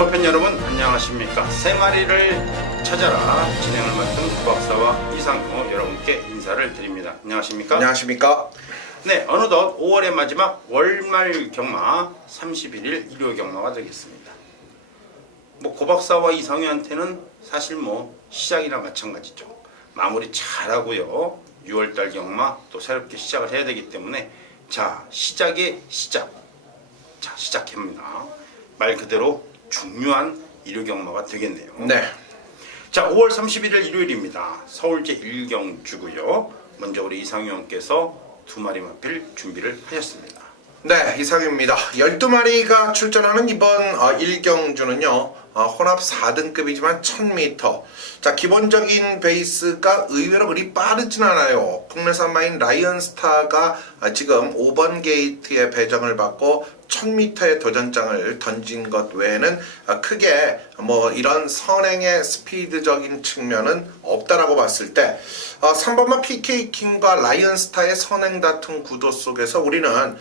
종마팬 여러분 안녕하십니까. 세 마리를 찾아라 진행을 맡은 구박사와 이상효 여러분께 인사를 드립니다. 안녕하십니까. 안녕하십니까. 네, 어느덧 5월의 마지막 월말 경마 31일 일요 경마가 되겠습니다. 고박사와 이상효한테는 사실 시작이나 마찬가지죠. 마무리 잘하고요. 6월달 경마 또 새롭게 시작을 해야 되기 때문에 자, 시작의 시작. 자, 시작합니다. 말 그대로 중요한 일요 경마가 되겠네요. 네. 자, 5월 31일 일요일입니다. 서울 제1경주고요. 먼저 우리 이상효 형께서 두 마리 마필 준비를 하셨습니다. 네, 이상입니다. 12마리가 출전하는 이번 1경주는요. 혼합 4등급이지만 1000m. 자, 기본적인 베이스가 의외로 그리 빠르진 않아요. 국내산 마인 라이언스타가 지금 5번 게이트에 배정을 받고 1000m의 도전장을 던진 것 외에는 크게 이런 선행의 스피드적인 측면은 없다라고 봤을 때 3번마 PK킹과 라이언스타의 선행 다툼 구도 속에서 우리는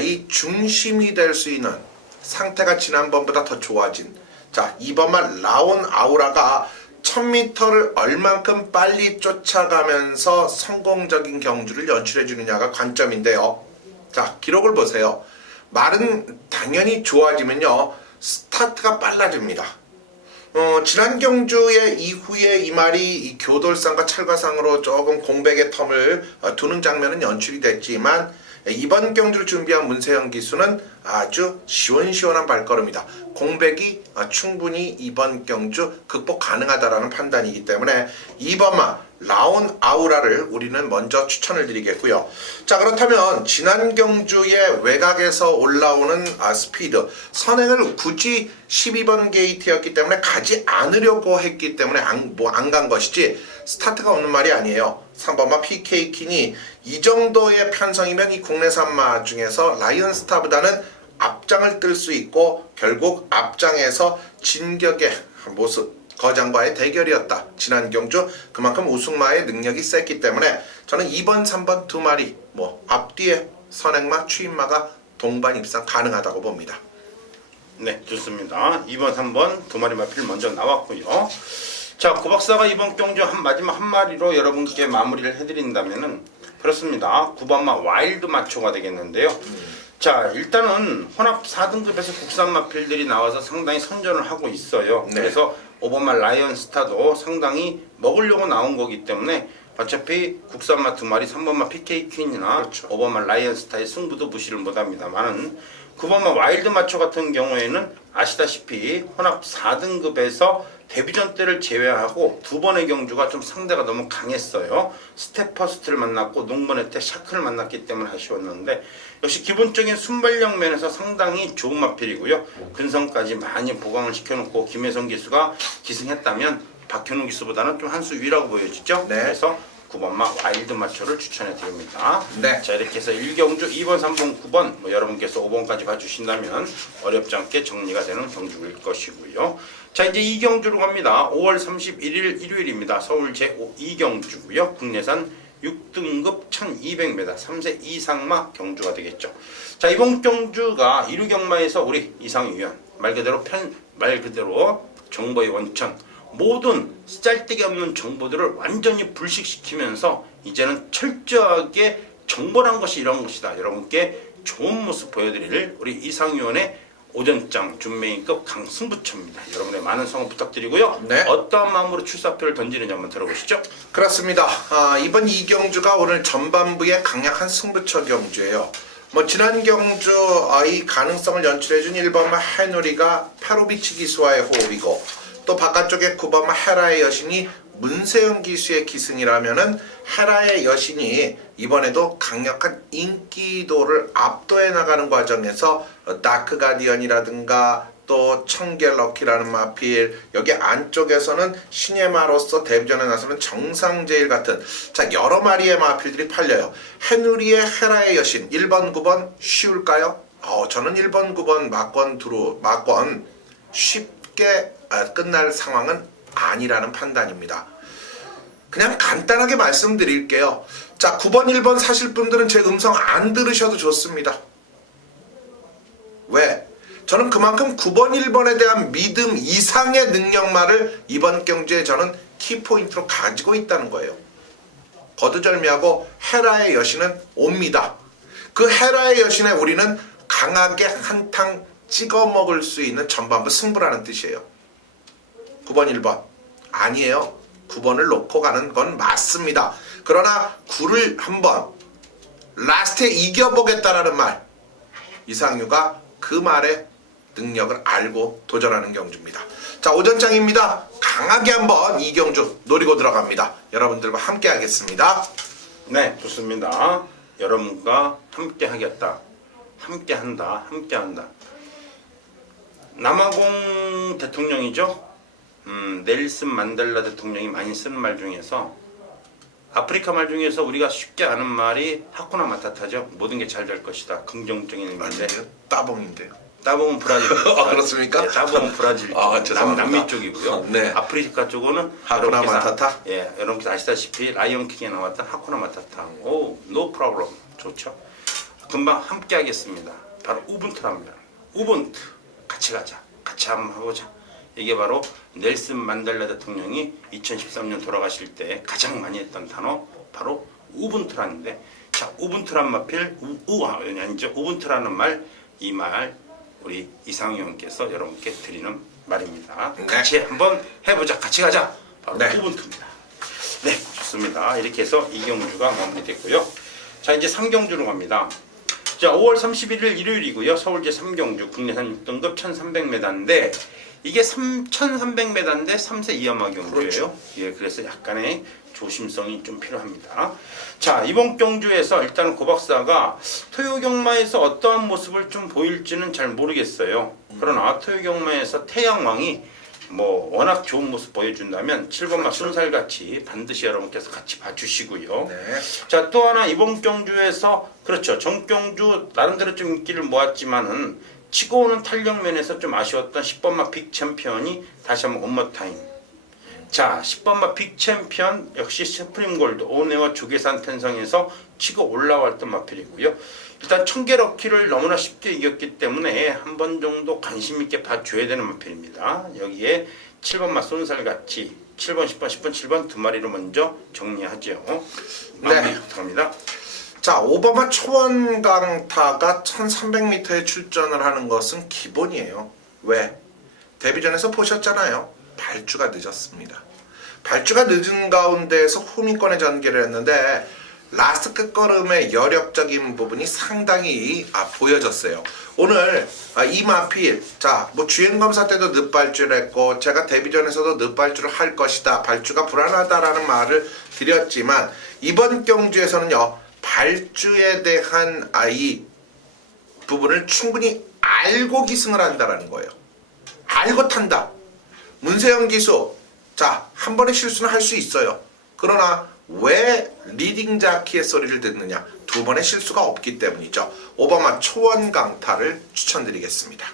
이 중심이 될 수 있는 상태가 지난번보다 더 좋아진 자 2번마 라온 아우라가 1000m를 얼만큼 빨리 쫓아가면서 성공적인 경주를 연출해 주느냐가 관점인데요. 자, 기록을 보세요. 말은 당연히 좋아지면요 스타트가 빨라집니다. 지난 경주의 이후에 이 말이 이 교돌상과 찰과상으로 조금 공백의 텀을 두는 장면은 연출이 됐지만 이번 경주를 준비한 문세영 기수는 아주 시원시원한 발걸음이다. 공백이 충분히 이번 경주 극복 가능하다라는 판단이기 때문에 2번마 라온 아우라를 우리는 먼저 추천을 드리겠고요. 자, 그렇다면 지난 경주의 외곽에서 올라오는 스피드 선행을 굳이 12번 게이트였기 때문에 가지 않으려고 했기 때문에 안 간 것이지 스타트가 없는 말이 아니에요. 3번마 PK킹이 이 정도의 편성이면 이 국내산 마 중에서 라이언스타보다는 앞장을 뜰 수 있고 결국 앞장에서 진격의 모습 거장과의 대결이었다. 지난 경주 그만큼 우승마의 능력이 셌기 때문에 저는 2번, 3번 두 마리 앞뒤에 선행마, 추임마가 동반 입상 가능하다고 봅니다. 네, 좋습니다. 2번, 3번 두 마리 마필 먼저 나왔고요. 자, 구박사가 이번 경주 마지막 한 마리로 여러분께 마무리를 해드린다면은 그렇습니다. 9번마 와일드 마초가 되겠는데요. 자, 일단은 혼합 4등급에서 국산 마필들이 나와서 상당히 선전을 하고 있어요. 네. 그래서 5번마 라이언스타도 상당히 먹으려고 나온 거기 때문에 어차피 국산마 두 마리 3번마 PK퀸이나 그렇죠. 5번마 라이언스타의 승부도 무시를 못합니다만은 9번마 와일드 마초 같은 경우에는 아시다시피 혼합 4등급에서 데뷔전 때를 제외하고 두 번의 경주가 좀 상대가 너무 강했어요. 스텝퍼스트를 만났고 농번회 때 샤크를 만났기 때문에 아쉬웠는데 역시 기본적인 순발력 면에서 상당히 좋은 마필이고요. 근성까지 많이 보강을 시켜놓고 김혜성 기수가 기승했다면 박현우 기수보다는 좀 한 수 위라고 보여지죠. 네. 그래서 9번마 와일드 마초를 추천해 드립니다. 네. 자, 이렇게 해서 1경주 2번, 3번, 9번 여러분께서 5번까지 봐주신다면 어렵지 않게 정리가 되는 경주일 것이고요. 자, 이제 2경주로 갑니다. 5월 31일 일요일입니다. 서울 제2경주고요. 국내산 6등급 1200m 3세 이상마 경주가 되겠죠. 자, 이번 경주가 1루 경마에서 우리 이상효 위원 말 그대로 정보의 원천 모든 쓰잘데기 없는 정보들을 완전히 불식시키면서 이제는 철저하게 정보란 것이 이런 것이다. 여러분께 좋은 모습 보여드릴 우리 이상효 위원의 오전장 준메인급 강승부처입니다. 여러분의 많은 성원 부탁드리고요. 네. 어떠한 마음으로 출사표를 던지는지 한번 들어보시죠. 그렇습니다. 이번 2경주가 오늘 전반부의 강력한 승부처 경주예요. 지난 경주 이 가능성을 연출해준 1번마 해누리가 페로비치 기수와의 호흡이고 또 바깥쪽에 9번마 헤라의 여신이 문세영 기수의 기승이라면은 헤라의 여신이 이번에도 강력한 인기도를 압도해 나가는 과정에서 다크 가디언이라든가 또 청겔럭키라는 마필 여기 안쪽에서는 신의 마로서 데뷔전에 나서는 정상제일 같은 자 여러 마리의 마필들이 팔려요. 해누리의 헤라의 여신 1번 9번 쉬울까요? 저는 1번 9번 막권 쉽게 끝날 상황은 아니라는 판단입니다. 그냥 간단하게 말씀드릴게요. 자, 9번 1번 사실 분들은 제 음성 안 들으셔도 좋습니다. 왜? 저는 그만큼 9번, 1번에 대한 믿음 이상의 능력만을 이번 경주에 저는 키포인트로 가지고 있다는 거예요. 거두절미하고 헤라의 여신은 옵니다. 그 헤라의 여신에 우리는 강하게 한탕 찍어 먹을 수 있는 전반부 승부라는 뜻이에요. 9번, 1번. 아니에요. 9번을 놓고 가는 건 맞습니다. 그러나 9를 한번 라스트에 이겨보겠다라는 말. 이상유가 그 말의 능력을 알고 도전하는 경주입니다. 자, 오전장입니다. 강하게 한번 이 경주 노리고 들어갑니다. 여러분들과 함께 하겠습니다. 네, 좋습니다. 여러분과 함께 하겠다. 함께 한다. 함께 한다. 남아공 대통령이죠. 넬슨 만델라 대통령이 많이 쓰는 말 중에서 아프리카 말 중에서 우리가 쉽게 아는 말이 하쿠나 마타타죠. 모든 게 잘 될 것이다. 긍정적인 의미인데. 따봉인데요. 따봉은 브라질. 그렇습니까? 네, 따봉은 브라질. 남미 쪽이고요. 네. 아프리카 쪽은 하쿠나 마타타. 예, 여러분께서 아시다시피 라이온킹에 나왔던 하쿠나 마타타. 오, 노 프로블럼. 좋죠. 금방 함께 하겠습니다. 바로 우분투랍니다. 우분투. 같이 가자. 같이 한번 해보자. 이게 바로 넬슨 만델라 대통령이 2013년 돌아가실 때 가장 많이 했던 단어 바로 우분투라는데, 자, 우분투란 마필 아니죠. 우분투라는 말, 이 말 우리 이상희 형께서 여러분께 드리는 말입니다. 네. 같이 한번 해보자. 같이 가자. 바로 네. 우분투입니다. 네, 좋습니다. 이렇게 해서 2경주가 마무리됐고요. 자, 이제 3경주로 갑니다. 자, 5월 31일 일요일이고요. 서울제 3경주 국내산 6등급 1300m인데 이게 1300m인데 3세 이하마 경주예요. 그렇죠. 예, 그래서 약간의 조심성이 좀 필요합니다. 자, 이번 경주에서 일단 고 박사가 토요경마에서 어떠한 모습을 좀 보일지는 잘 모르겠어요. 그러나 토요경마에서 태양왕이 뭐 워낙 좋은 모습 보여준다면 7번마 순살같이 반드시 여러분께서 같이 봐주시고요. 네. 자, 또 하나 이번 경주에서 그렇죠. 전경주 나름대로 좀 인기를 모았지만은 치고 오는 탄력 면에서 좀 아쉬웠던 10번마 빅 챔피언이 다시 한번 원머 타임. 자, 10번마 빅 챔피언 역시 스프림 골드 오네와 조계산 편성에서 치고 올라왔던 마필이고요. 일단 청계 럭키를 너무나 쉽게 이겼기 때문에 한 번 정도 관심 있게 봐줘야 되는 마필입니다. 여기에 7번마 쏜살같이 7번, 10번, 10번, 7번 두 마리로 먼저 정리하죠. 네. 부탁합니다. 자, 오바마 초원 강타가 1300m에 출전을 하는 것은 기본이에요. 왜? 데뷔전에서 보셨잖아요. 발주가 늦었습니다. 발주가 늦은 가운데에서 후미권에 전개를 했는데 라스트 끝걸음의 여력적인 부분이 상당히 보여졌어요. 오늘 이 마필, 자, 뭐 주행검사 때도 늦발주를 했고 제가 데뷔전에서도 늦발주를 할 것이다, 발주가 불안하다라는 말을 드렸지만 이번 경주에서는요, 발주에 대한 이 부분을 충분히 알고 기승을 한다라는 거예요. 알고 탄다. 문세영 기수, 자, 한 번의 실수는 할 수 있어요. 그러나 왜 리딩 자키의 소리를 듣느냐? 두 번의 실수가 없기 때문이죠. 오바마 초원 강타를 추천드리겠습니다.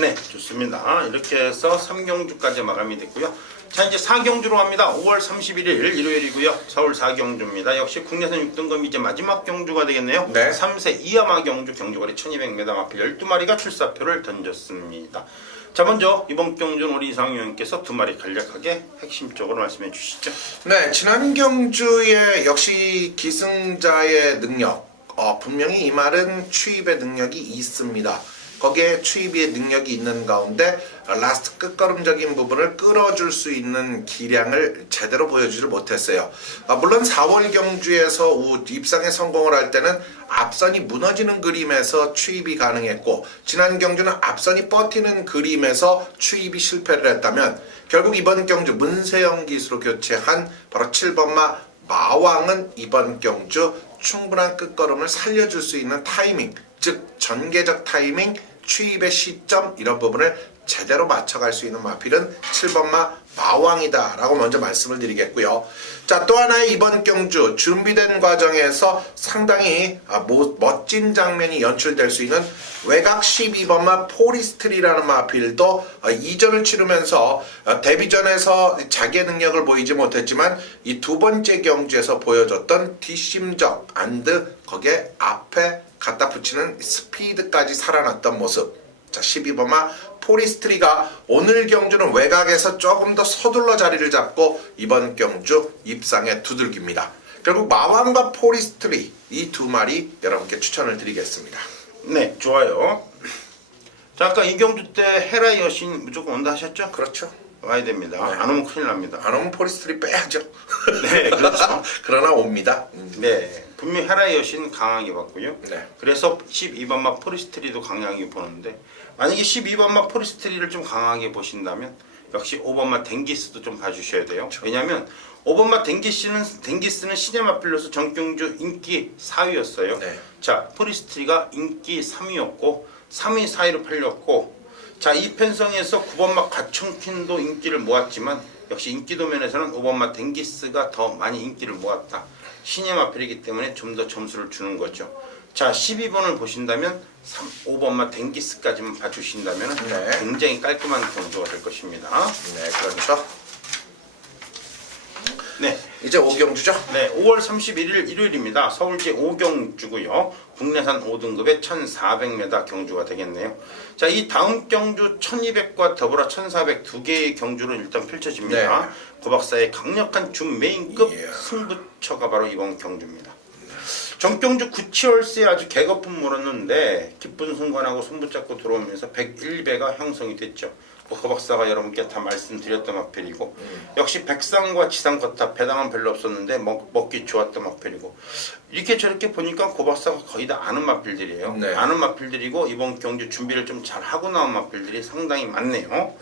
네, 좋습니다. 이렇게 해서 3경주까지 마감이 됐고요. 자, 이제 4경주로 갑니다. 5월 31일 일요일이고요. 서울 4경주입니다. 역시 국내선 6등급 이제 마지막 경주가 되겠네요. 네. 3세 이하마 경주 경주거리 1200m 마필 12마리가 출사표를 던졌습니다. 자, 먼저 이번 경주는 우리 이상희 의원께서 두 마리 간략하게 핵심적으로 말씀해 주시죠. 네, 지난 경주에 역시 기승자의 능력, 분명히 이 말은 추입의 능력이 있습니다. 거기에 추입의 능력이 있는 가운데 라스트 끝걸음적인 부분을 끌어줄 수 있는 기량을 제대로 보여주지 못했어요. 물론 4월 경주에서 입상에 성공을 할 때는 앞선이 무너지는 그림에서 추입이 가능했고, 지난 경주는 앞선이 버티는 그림에서 추입이 실패를 했다면 결국 이번 경주 문세영 기수로 교체한 바로 7번마 마왕은 이번 경주 충분한 끝걸음을 살려줄 수 있는 타이밍, 즉 전개적 타이밍, 추입의 시점, 이런 부분을 제대로 맞춰갈 수 있는 마필은 7번마 마왕이다 라고 먼저 말씀을 드리겠고요. 자, 또 하나의 이번 경주 준비된 과정에서 상당히 멋진 장면이 연출될 수 있는 외곽 12번마 포리스트리라는 마필도 이전을 치르면서 데뷔전에서 자기의 능력을 보이지 못했지만 이 두 번째 경주에서 보여줬던 뒷심적 안드, 거기에 앞에 갖다 붙이는 스피드까지 살아났던 모습, 자, 12번마 포리스트리가 오늘 경주는 외곽에서 조금 더 서둘러 자리를 잡고 이번 경주 입상에 두들깁니다. 결국 마왕과 포리스트리 이 두 마리 여러분께 추천을 드리겠습니다. 네, 좋아요. 자, 아까 이 경주 때 헤라 여신 무조건 온다 하셨죠? 그렇죠. 와야 됩니다. 네. 안 오면 큰일 납니다. 안 오면 포리스트리 빼야죠. 네, 그렇죠. 그러나 옵니다. 네, 분명히 헤라 여신 강하게 봤고요. 네. 그래서 12번마 포리스트리도 강하게 보는데 만약에 12번마 포리스트리를 좀 강하게 보신다면 역시 5번마 댕기스도 좀 봐주셔야 돼요. 그렇죠. 왜냐하면 5번마 댕기스는 시네마필로스 전경주 인기 4위였어요. 네. 자, 포리스트리가 인기 3위였고 3위 4위로 팔렸고, 자, 이 편성에서 9번마 가청킨도 인기를 모았지만 역시 인기도 면에서는 5번마 댕기스가 더 많이 인기를 모았다. 시네마필이기 때문에 좀 더 점수를 주는 거죠. 자, 12번을 보신다면 5번마 댕기스까지만 봐주신다면 네. 굉장히 깔끔한 경주가 될 것입니다. 네, 그렇죠. 네. 이제 오경주죠. 네, 5월 31일 일요일입니다. 서울제 5경주고요. 국내산 5등급의 1400m 경주가 되겠네요. 자, 이 다음 경주 1200과 더불어 1400 두 개의 경주로 일단 펼쳐집니다. 네. 고박사의 강력한 준메인급 이야. 승부처가 바로 이번 경주입니다. 정경주 구치월스에 아주 개거품 물었는데 기쁜 순간하고 손붙잡고 들어오면서 101배가 형성이 됐죠. 고박사가 여러분께 다 말씀드렸던 마필이고 역시 백상과 지상 거탑 배당은 별로 없었는데 먹기 좋았던 마필이고 이렇게 저렇게 보니까 고박사가 거의 다 아는 마필들이에요. 네. 아는 마필들이고 이번 경주 준비를 좀 잘 하고 나온 마필들이 상당히 많네요.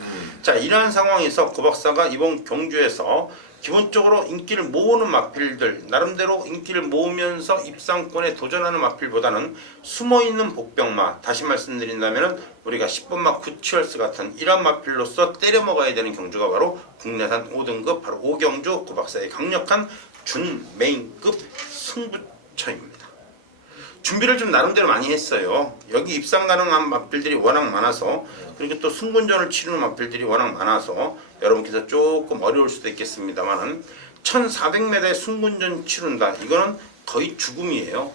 자, 이러한 상황에서 고박사가 이번 경주에서 기본적으로 인기를 모으는 마필들, 나름대로 인기를 모으면서 입상권에 도전하는 마필보다는 숨어있는 복병마, 다시 말씀드린다면 우리가 10번마 구치얼스 같은 이런 마필로서 때려먹어야 되는 경주가 바로 국내산 5등급 바로 오경주 고박사의 강력한 준메인급 승부처입니다. 준비를 좀 나름대로 많이 했어요. 여기 입상 가능한 마필들이 워낙 많아서, 그리고 또 승군전을 치르는 마필들이 워낙 많아서 여러분께서 조금 어려울 수도 있겠습니다만은 1400m의 승군전 치른다. 이거는 거의 죽음이에요.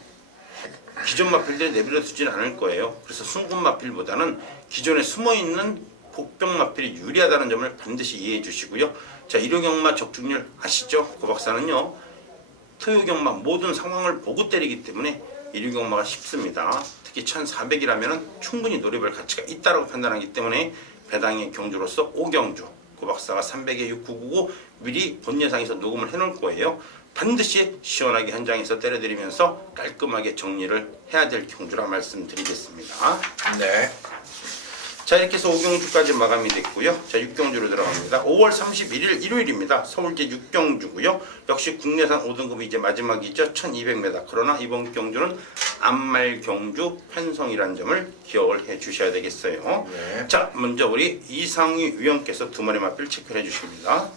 기존 마필들이 내버려 두지는 않을 거예요. 그래서 승군 마필보다는 기존에 숨어있는 복병 마필이 유리하다는 점을 반드시 이해해 주시고요. 자, 일요경마 적중률 아시죠? 고박사는요, 토요경마 모든 상황을 보고 때리기 때문에 일요경마가 쉽습니다. 특히 1400이라면 충분히 노려볼 가치가 있다고 판단하기 때문에 배당의 경주로서 5경주 고박사가 300에 6999 미리 본 예상에서 녹음을 해놓을 거예요. 반드시 시원하게 현장에서 때려드리면서 깔끔하게 정리를 해야 될 경주라 말씀드리겠습니다. 네. 자, 이렇게 해서 5경주까지 마감이 됐고요. 자, 6경주로 들어갑니다. 5월 31일 일요일입니다. 서울제 6경주고요. 역시 국내산 5등급이 이제 마지막이죠. 1200m. 그러나 이번 경주는 암말경주 편성이라는 점을 기억을 해 주셔야 되겠어요. 네. 자, 먼저 우리 이상희 위원께서 두 마리 마필 체크를 해 주십니다.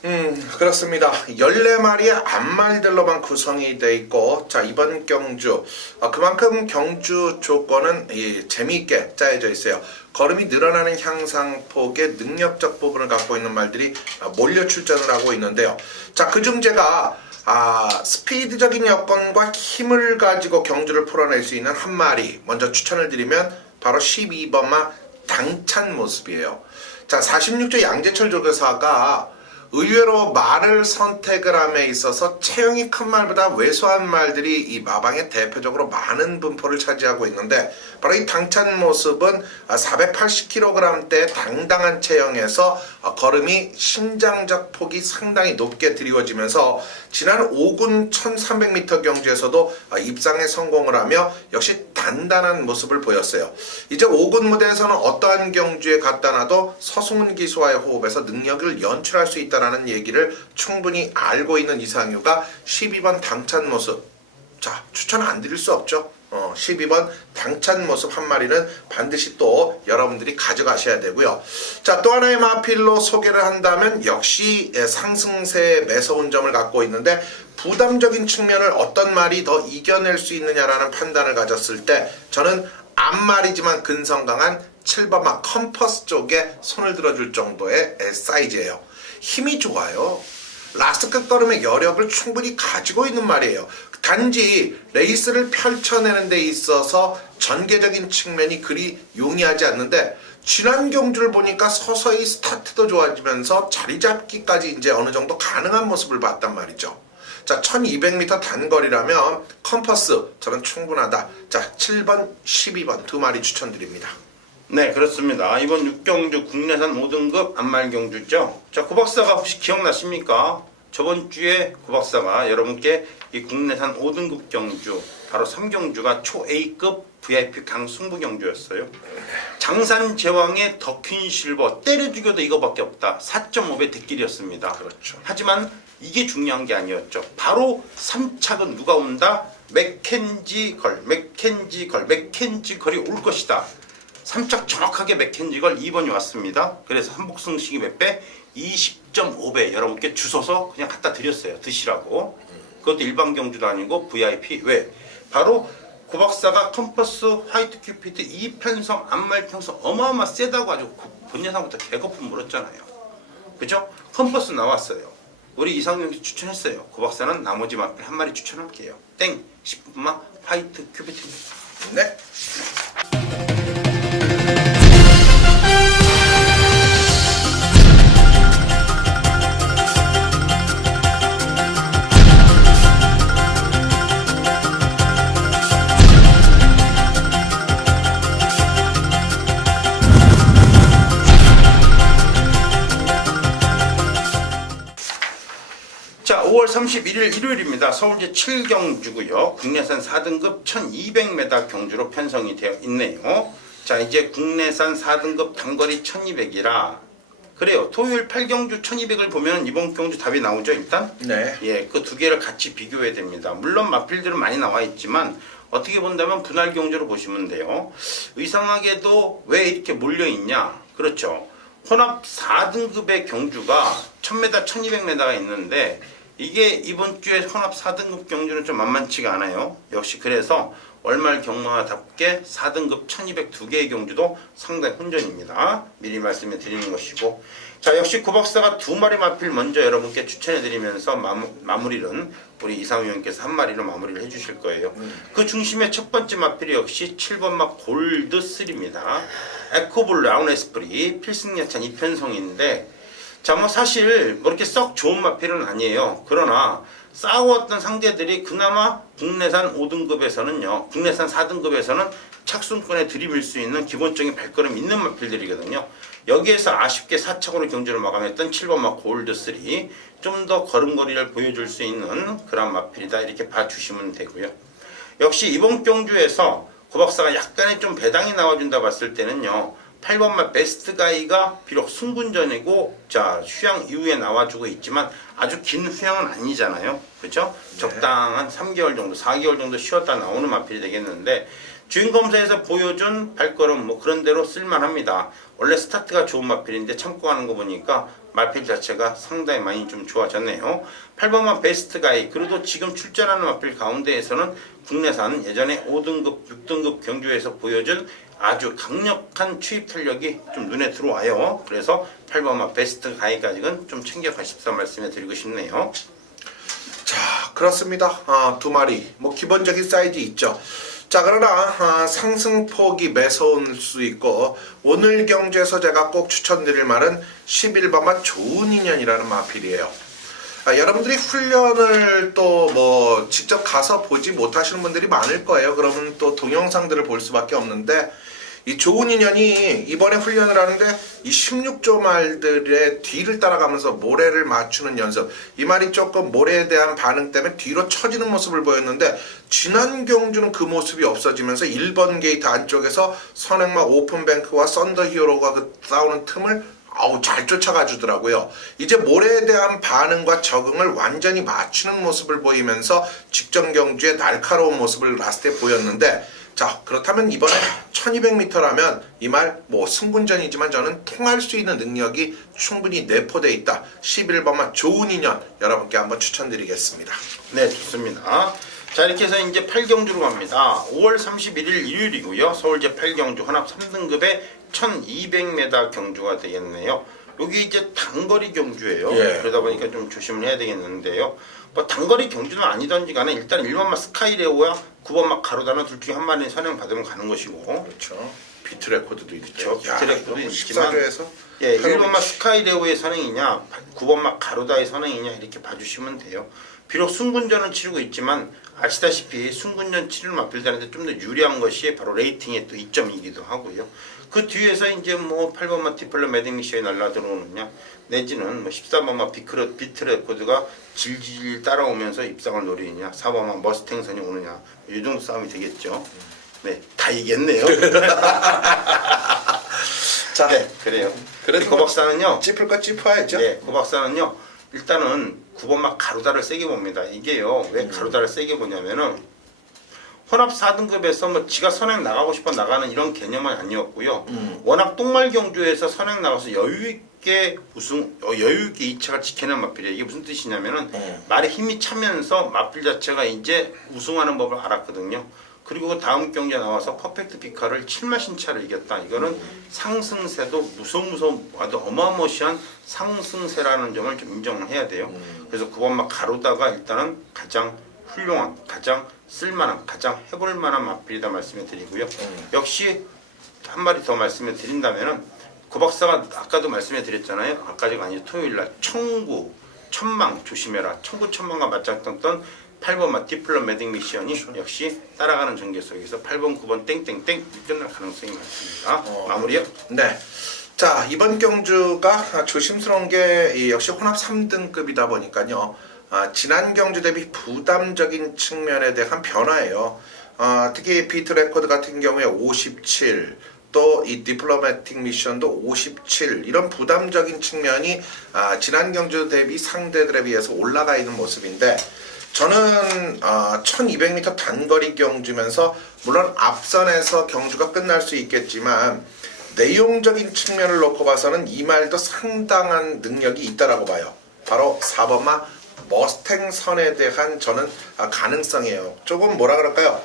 그렇습니다. 14마리의 암말들로만 구성이 되어 있고, 자, 이번 경주 그만큼 경주 조건은 재미있게 짜여져 있어요. 걸음이 늘어나는 향상폭의 능력적 부분을 갖고 있는 말들이 몰려 출전을 하고 있는데요. 자, 그중 제가 스피드적인 여건과 힘을 가지고 경주를 풀어낼 수 있는 한 마리 먼저 추천을 드리면 바로 12번마 당찬 모습이에요. 자, 46조 양재철 조교사가 의외로 말을 선택을 함에 있어서 체형이 큰 말보다 왜소한 말들이 이 마방에 대표적으로 많은 분포를 차지하고 있는데, 바로 이 당찬 모습은 480kg대 당당한 체형에서 걸음이 신장적 폭이 상당히 높게 드리워지면서 지난 5군 1300m 경주에서도 입상에 성공을 하며 역시 단단한 모습을 보였어요. 이제 5군 무대에서는 어떠한 경주에 갖다 놔도 서승훈 기수와의 호흡에서 능력을 연출할 수 있다는 얘기를 충분히 알고 있는 이상유가 12번 당찬 모습, 자, 추천 안 드릴 수 없죠. 12번 당찬 모습 한 마리는 반드시 또 여러분들이 가져가셔야 되고요. 자, 또 하나의 마필로 소개를 한다면 역시 상승세의 매서운 점을 갖고 있는데, 부담적인 측면을 어떤 말이 더 이겨낼 수 있느냐라는 판단을 가졌을 때 저는 앞말이지만 근성 강한 7번마 컴퍼스 쪽에 손을 들어줄 정도의 사이즈예요. 힘이 좋아요. 라스트 끝걸음의 여력을 충분히 가지고 있는 말이에요. 단지 레이스를 펼쳐내는 데 있어서 전개적인 측면이 그리 용이하지 않는데 지난 경주를 보니까 서서히 스타트도 좋아지면서 자리 잡기까지 이제 어느 정도 가능한 모습을 봤단 말이죠. 자, 1200m 단거리라면 컴퍼스 저는 충분하다. 자, 7번, 12번 두 마리 추천드립니다. 네, 그렇습니다. 이번 6경주 국내산 5등급 안말경주죠. 자, 고박사가 혹시 기억나십니까? 저번 주에 고박사가 여러분께 이 국내산 5등급 경주 바로 3경주가 초 A급 VIP 강승부 경주였어요. 장산 제왕의 더퀸 실버 때려 죽여도 이거밖에 없다. 4.5배 대길이었습니다. 그렇죠. 하지만 이게 중요한 게 아니었죠. 바로 3착은 누가 온다? 맥켄지 걸이 올 것이다. 3착 정확하게 맥켄지 걸 2번이 왔습니다. 그래서 한복승식이 몇 배? 20.5배 여러분께 주워서 그냥 갖다 드렸어요. 드시라고. 그것도 일반 경주도 아니고 VIP. 왜? 바로 고박사가 컴퍼스, 화이트 큐피드, 이편성, 안말편성 어마어마 세다고 아주 본예상부터 개거품 물었잖아요. 그죠? 컴퍼스 나왔어요. 우리 이상경기 추천했어요. 고박사는 나머지 마필 한 마리 추천할게요. 땡! 10분만 화이트 큐피드입니다. 네. 자, 5월 31일 일요일입니다. 서울제 7경주고요. 국내산 4등급 1200m 경주로 편성이 되어 있네요. 자, 이제 국내산 4등급 단거리 1200이라 그래요. 토요일 8경주 1200을 보면 이번 경주 답이 나오죠, 일단? 네. 예, 그 두 개를 같이 비교해야 됩니다. 물론 마필들은 많이 나와 있지만 어떻게 본다면 분할 경주로 보시면 돼요. 의상하게도 왜 이렇게 몰려 있냐? 그렇죠. 혼합 4등급의 경주가 1000m, 1200m가 있는데 이게 이번 주에 혼합 4등급 경주는 좀 만만치가 않아요. 역시 그래서 월말 경마답게 4등급 1200 두 개의 경주도 상당히 혼전입니다. 미리 말씀해 드리는 것이고, 자, 역시 고박사가 두 마리 마필 먼저 여러분께 추천해 드리면서 마무리는 우리 이상우 의원께서 한 마리로 마무리를 해 주실 거예요. 그 중심의 첫 번째 마필이 역시 7번 막 골드 3입니다. 에코블 라운 에스프리 필승야찬 이편성인데, 자, 뭐 사실 뭐 이렇게 썩 좋은 마필은 아니에요. 그러나 싸웠던 상대들이 그나마 국내산 5등급에서는요, 국내산 4등급에서는 착순권에 들이밀 수 있는 기본적인 발걸음 있는 마필들이거든요. 여기에서 아쉽게 4착으로 경주를 마감했던 7번 막 골드 3, 좀 더 걸음걸이를 보여줄 수 있는 그런 마필이다, 이렇게 봐주시면 되고요. 역시 이번 경주에서 고박사가 약간의 좀 배당이 나와준다 봤을 때는요, 8번마 베스트 가이가 비록 승군전이고 자 휴양 이후에 나와주고 있지만 아주 긴 휴양은 아니잖아요. 그렇죠? 네. 적당한 3개월 정도 4개월 정도 쉬었다 나오는 마필이 되겠는데, 주인검사에서 보여준 발걸음 뭐 그런 대로 쓸만합니다. 원래 스타트가 좋은 마필인데 참고하는 거 보니까 마필 자체가 상당히 많이 좀 좋아졌네요. 8번만 베스트 가이, 그래도 지금 출전하는 마필 가운데에서는 국내산 예전에 5등급, 6등급 경주에서 보여준 아주 강력한 추입 탄력이 좀 눈에 들어와요. 그래서 8번만 베스트 가이까지는 좀 챙겨가십사 말씀해 드리고 싶네요. 자, 그렇습니다. 두 마리 뭐 기본적인 사이즈 있죠. 자, 그러나 상승폭이 매서울 수 있고, 오늘 경주에서 제가 꼭 추천드릴 말은 11번만 좋은 인연이라는 마필이에요. 여러분들이 훈련을 또 뭐 직접 가서 보지 못하시는 분들이 많을 거예요. 그러면 또 동영상들을 볼 수밖에 없는데, 이 좋은 인연이 이번에 훈련을 하는데 이 16조 말들의 뒤를 따라가면서 모래를 맞추는 연습, 이 말이 조금 모래에 대한 반응 때문에 뒤로 처지는 모습을 보였는데, 지난 경주는 그 모습이 없어지면서 1번 게이트 안쪽에서 선행막 오픈뱅크와 썬더 히어로가 그 싸우는 틈을 잘 쫓아가 주더라고요. 이제 모래에 대한 반응과 적응을 완전히 맞추는 모습을 보이면서 직전 경주의 날카로운 모습을 라스트에 보였는데, 자, 그렇다면 이번에 1200m라면 이 말 뭐 승분전이지만 저는 통할 수 있는 능력이 충분히 내포되어 있다. 11번만 좋은 인연 여러분께 한번 추천드리겠습니다. 네, 좋습니다. 자, 이렇게 해서 이제 8경주로 갑니다. 5월 31일 일요일이고요. 서울제 8경주 혼합 3등급의 1200m 경주가 되겠네요. 여기 이제 단거리 경주예요. 예. 그러다 보니까 좀 조심을 해야 되겠는데요. 뭐 단거리 경주는 아니던지 간에 일단 1번마 스카이레오와 9번마 가로다는 둘 중에 한 마리는 선행 받으면 가는 것이고, 그렇죠. 비트 레코드도 있죠. 그렇죠. 비트 레코드도 있지만 14조에서 예, 1번막 스카이레오의 선행이냐 9번막 가로다의 선행이냐 이렇게 봐주시면 돼요. 비록 순군전을 치르고 있지만 아시다시피 순군전 치르는 마필들한테 좀 더 유리한 것이 바로 레이팅의 또 이점이기도 하고요. 그 뒤에서 이제 뭐 8번막 디플로 매딩미션이 날라 들어오느냐 내지는 뭐 14번막 비트 레코드가 질질 따라오면서 입상을 노리느냐 4번막 머스탱선이 오느냐 이 정도 싸움이 되겠죠. 네, 다 이겼네요. 자, 네, 그래요. 그래도 고 박사는요. 짚을 거 짚어야죠. 네, 고 박사는요. 일단은 9번막 가로다를 세게 봅니다. 이게요. 왜 가로다를 세게 보냐면은 혼합 4등급에서 뭐 지가 선행 나가고 싶어 나가는 이런 개념은 아니었고요. 워낙 똥말 경주에서 선행 나가서 여유 있게 여유 있게 2차가 지켜낸 마필이에요. 이게 무슨 뜻이냐면은 말에 힘이 차면서 마필 자체가 이제 우승하는 법을 알았거든요. 그리고 다음 경기에 나와서 퍼펙트 피카를 7마 신차를 이겼다. 이거는 상승세도 무서운 아주 어마무시한 상승세라는 점을 좀 인정을 해야 돼요. 그래서 9번막 가로다가 일단은 가장 훌륭한, 가장 쓸만한, 가장 해볼 만한 마필이다 말씀을 드리고요. 역시 한 마디 더 말씀을 드린다면은 고 박사가 아까도 말씀해 드렸잖아요. 아까가 아니죠. 토요일날 청구, 천망 조심해라. 청구 천망과 맞짱떴던 8번막 디플로 매딩 미션이 역시 따라가는 전개 속에서 8번, 9번 땡땡땡 끝날 가능성이 많습니다. 마무리요? 네. 자, 이번 경주가 조심스러운 게 역시 혼합 3등급이다 보니까요. 지난 경주 대비 부담적인 측면에 대한 변화예요. 특히 비트 레코드 같은 경우에 57, 또 이 디플로매틱 미션도 57 이런 부담적인 측면이 지난 경주 대비 상대들에 비해서 올라가 있는 모습인데 저는 1200m 단거리 경주면서 물론 앞선에서 경주가 끝날 수 있겠지만 내용적인 측면을 놓고 봐서는 이 말도 상당한 능력이 있다라고 봐요. 바로 4번마 머스탱 선에 대한 저는 가능성이에요. 조금 뭐라 그럴까요?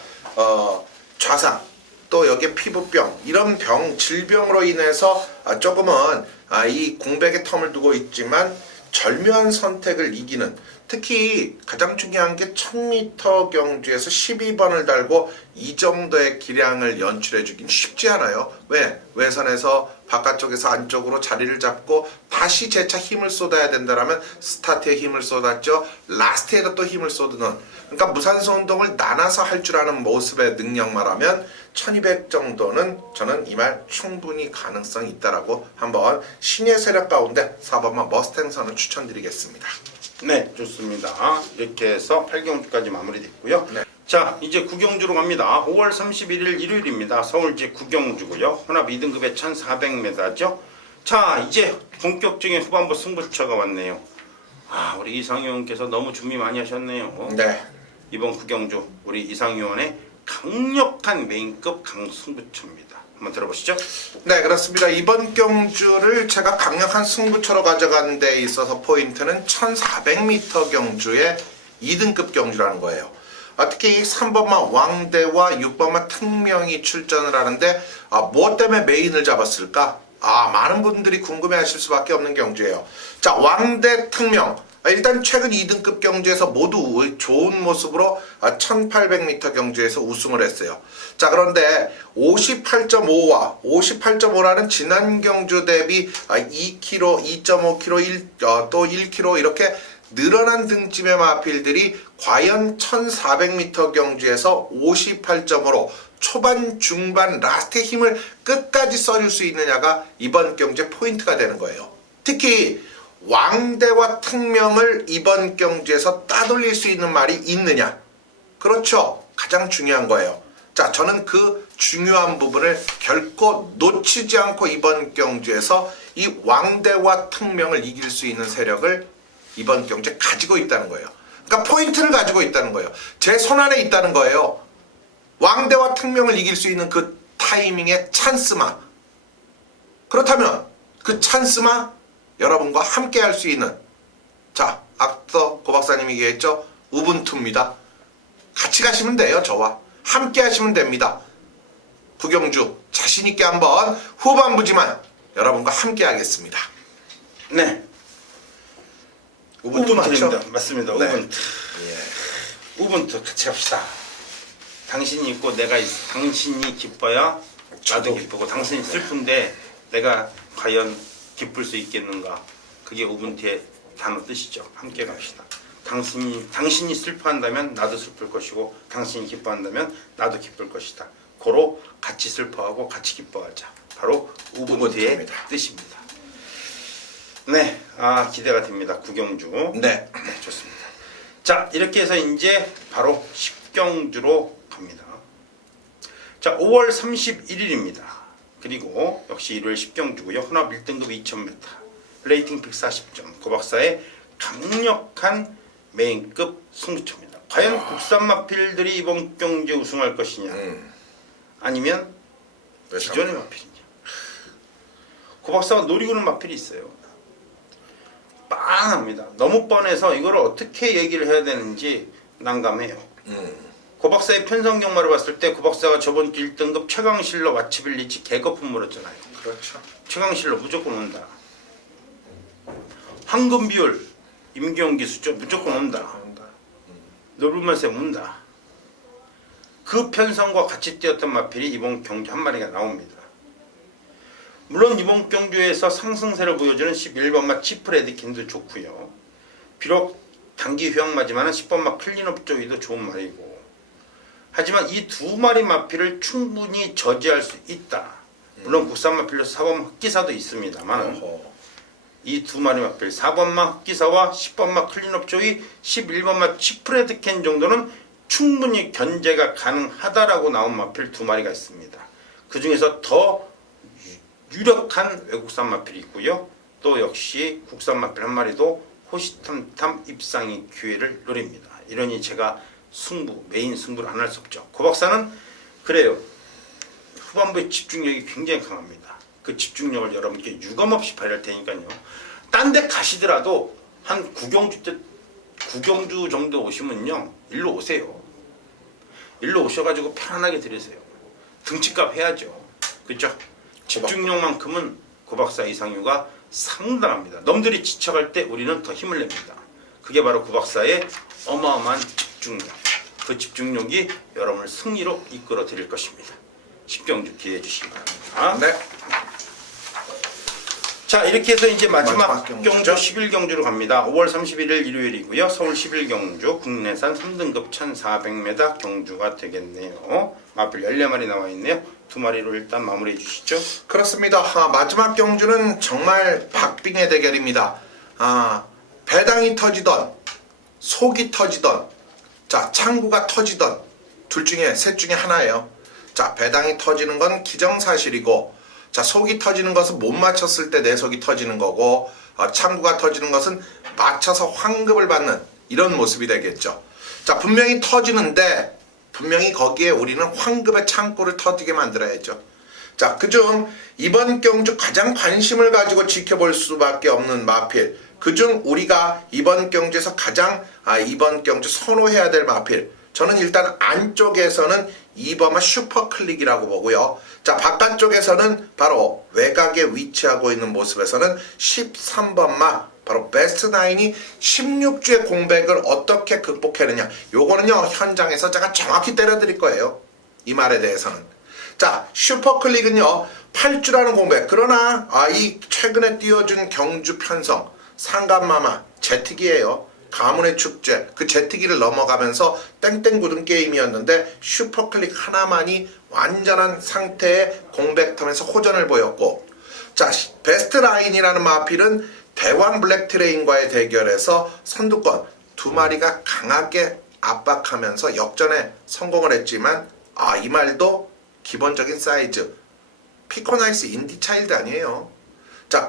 좌상 또 여기에 피부병 이런 질병으로 인해서 조금은 이 공백의 텀을 두고 있지만 절묘한 선택을 이기는 특히 가장 중요한 게 1000m 경주에서 12번을 달고 이 정도의 기량을 연출해 주긴 쉽지 않아요. 왜? 외선에서 바깥쪽에서 안쪽으로 자리를 잡고 다시 재차 힘을 쏟아야 된다라면 스타트에 힘을 쏟았죠. 라스트에도 또 힘을 쏟는 그러니까 무산소 운동을 나눠서 할 줄 아는 모습의 능력만 하면 1200 정도는 저는 이 말 충분히 가능성이 있다라고 한번 신의 세력 가운데 4번만 머스탱선을 추천드리겠습니다. 네, 좋습니다. 이렇게 해서 8경주까지 마무리됐고요. 네. 자, 이제 9경주로 갑니다. 5월 31일 일요일입니다. 서울제 9경주고요. 혼합 2등급의 1400m죠. 자, 이제 본격적인 후반부 승부처가 왔네요. 우리 이상희 의원께서 너무 준비 많이 하셨네요. 네. 이번 9경주 우리 이상희 의원의 강력한 메인급 강승부처입니다. 한번 들어보시죠. 네, 그렇습니다. 이번 경주를 제가 강력한 승부처로 가져가는 데 있어서 포인트는 1400m 경주의 2등급 경주라는 거예요. 특히 3번마 왕대와 6번마 특명이 출전을 하는데 무엇 때문에 메인을 잡았을까? 많은 분들이 궁금해하실 수밖에 없는 경주예요. 자, 왕대 특명 일단 최근 2등급 경주에서 모두 좋은 모습으로 1800m 경주에서 우승을 했어요. 자, 그런데 58.5와 58.5라는 지난 경주 대비 2kg, 2.5kg, 또 1kg 이렇게 늘어난 등짐의 마필들이 과연 1400m 경주에서 58.5로 초반, 중반, 라스트의 힘을 끝까지 써줄 수 있느냐가 이번 경주의 포인트가 되는 거예요. 특히 왕대와 특명을 이번 경주에서 따돌릴 수 있는 말이 있느냐? 그렇죠. 가장 중요한 거예요. 자, 저는 그 중요한 부분을 결코 놓치지 않고 이번 경주에서 이 왕대와 특명을 이길 수 있는 세력을 이번 경주에 가지고 있다는 거예요. 그러니까 포인트를 가지고 있다는 거예요. 제 손안에 있다는 거예요. 왕대와 특명을 이길 수 있는 그 타이밍의 찬스마. 그렇다면 그 찬스마 여러분과 함께 할 수 있는 자, 앞서 고 박사님이 얘기했죠. 우분투입니다. 같이 가시면 돼요. 저와 함께 하시면 됩니다. 구경주 자신있게 한번 후반부지만 여러분과 함께 하겠습니다. 네. 우분투 우분투입니다. 맞습니다. 네. 우분투. 우분투 같이 합시다. 당신이 있고 내가 있어. 당신이 기뻐야 나도 기쁘고 당신이 슬픈데 내가 과연 기쁠 수 있겠는가? 그게 우분투의 단어 뜻이죠. 함께 갑시다. 당신이 슬퍼한다면 나도 슬플 것이고 당신이 기뻐한다면 나도 기쁠 것이다. 고로 같이 슬퍼하고 같이 기뻐하자. 바로 우분투의 뜻입니다. 네, 기대가 됩니다. 구경주. 네, 좋습니다. 자, 이렇게 해서 이제 바로 10경주로 갑니다. 자, 5월 31일입니다. 그리고 역시 일요일 10경주고요. 혼합 1등급 2000m, 레이팅 140점, 고박사의 강력한 메인급 승부처입니다. 과연 국산 마필들이 이번 경주에 우승할 것이냐, 아니면 기존의 마필이냐. 고박사가 노리고 있는 마필이 있어요. 뻔합니다. 너무 뻔해서 이걸 어떻게 얘기를 해야 되는지 난감해요. 고박사의 편성 경마를 봤을 때 고박사가 저번 주 1등급 최강실로 와치빌리치 개거품 물었잖아요. 그렇죠. 최강실로 무조건 온다. 황금 비율 임기영 기수죠. 무조건 온다. 노블만세 온다. 그 편성과 같이 뛰었던 마필이 이번 경주 한 마리가 나옵니다. 물론 이번 경주에서 상승세를 보여주는 11번마 치프 레드킨도 좋고요. 비록 단기 휴양마지만 10번마 클린업 조이도 좋은 말이고, 하지만 이 두 마리 마필을 충분히 저지할 수 있다. 물론 국산 마필로 4번 흑기사도 있습니다만 이 두 마리 마필 4번마 흑기사와 10번마 클린업 조이, 11번마 치프 레드킨 정도는 충분히 견제가 가능하다라고 나온 마필 두 마리가 있습니다. 그 중에서 더 유력한 외국산 마필이 있고요. 또 역시 국산 마필 한 마리도 호시탐탐 입상의 기회를 노립니다. 이러니 제가 메인 승부를 안 할 수 없죠. 고박사는 그래요. 후반부의 집중력이 굉장히 강합니다. 그 집중력을 여러분께 유감없이 발휘할 테니까요. 딴 데 가시더라도 한 구경주 정도 오시면요. 일로 오세요. 일로 오셔가지고 편안하게 들으세요. 등치값 해야죠. 그렇죠? 집중력만큼은 고박사 이상유가 상당합니다. 놈들이 지쳐갈 때 우리는 더 힘을 냅니다. 그게 바로 고박사의 어마어마한 집중력. 그 집중력이 여러분을 승리로 이끌어 드릴 것입니다. 10경주 기대해 주시기 바랍니다. 네. 자, 이렇게 해서 이제 마지막 경주죠? 경주 11경주로 갑니다. 5월 31일 일요일이고요. 서울 11경주 국내산 3등급 1400m 경주가 되겠네요. 마필 14마리 나와 있네요. 두 마리로 일단 마무리해 주시죠. 그렇습니다. 마지막 경주는 정말 박빙의 대결입니다. 배당이 터지던 속이 터지던 창구가 터지던 셋 중에 하나예요. 배당이 터지는 건 기정사실이고, 속이 터지는 것은 못 맞췄을 때 내 속이 터지는 거고, 창구가 터지는 것은 맞춰서 환급을 받는 이런 모습이 되겠죠. 분명히 터지는데 분명히 거기에 우리는 황급의 창고를 터지게 만들어야죠. 그중 이번 경주 가장 관심을 가지고 지켜볼 수밖에 없는 마필, 그중 우리가 이번 경주에서 가장 이번 경주 선호해야 될 마필, 저는 일단 안쪽에서는 2번마 슈퍼클릭이라고 보고요. 바깥쪽에서는 바로 외곽에 위치하고 있는 모습에서는 13번마 바로 베스트9이 16주의 공백을 어떻게 극복했느냐, 요거는요 현장에서 제가 정확히 때려드릴 거예요. 이 말에 대해서는. 슈퍼클릭은요 8주라는 공백, 그러나 이 최근에 띄워준 경주 편성 상감마마 제트기예요. 가문의 축제, 그 제트기를 넘어가면서 땡땡구름 게임이었는데 슈퍼클릭 하나만이 완전한 상태의 공백텀에서 호전을 보였고, 베스트9이라는 마필은 대왕 블랙트레인과의 대결에서 선두권 두 마리가 강하게 압박하면서 역전에 성공을 했지만, 이 말도 기본적인 사이즈 피코나이스 인디차일드 아니에요.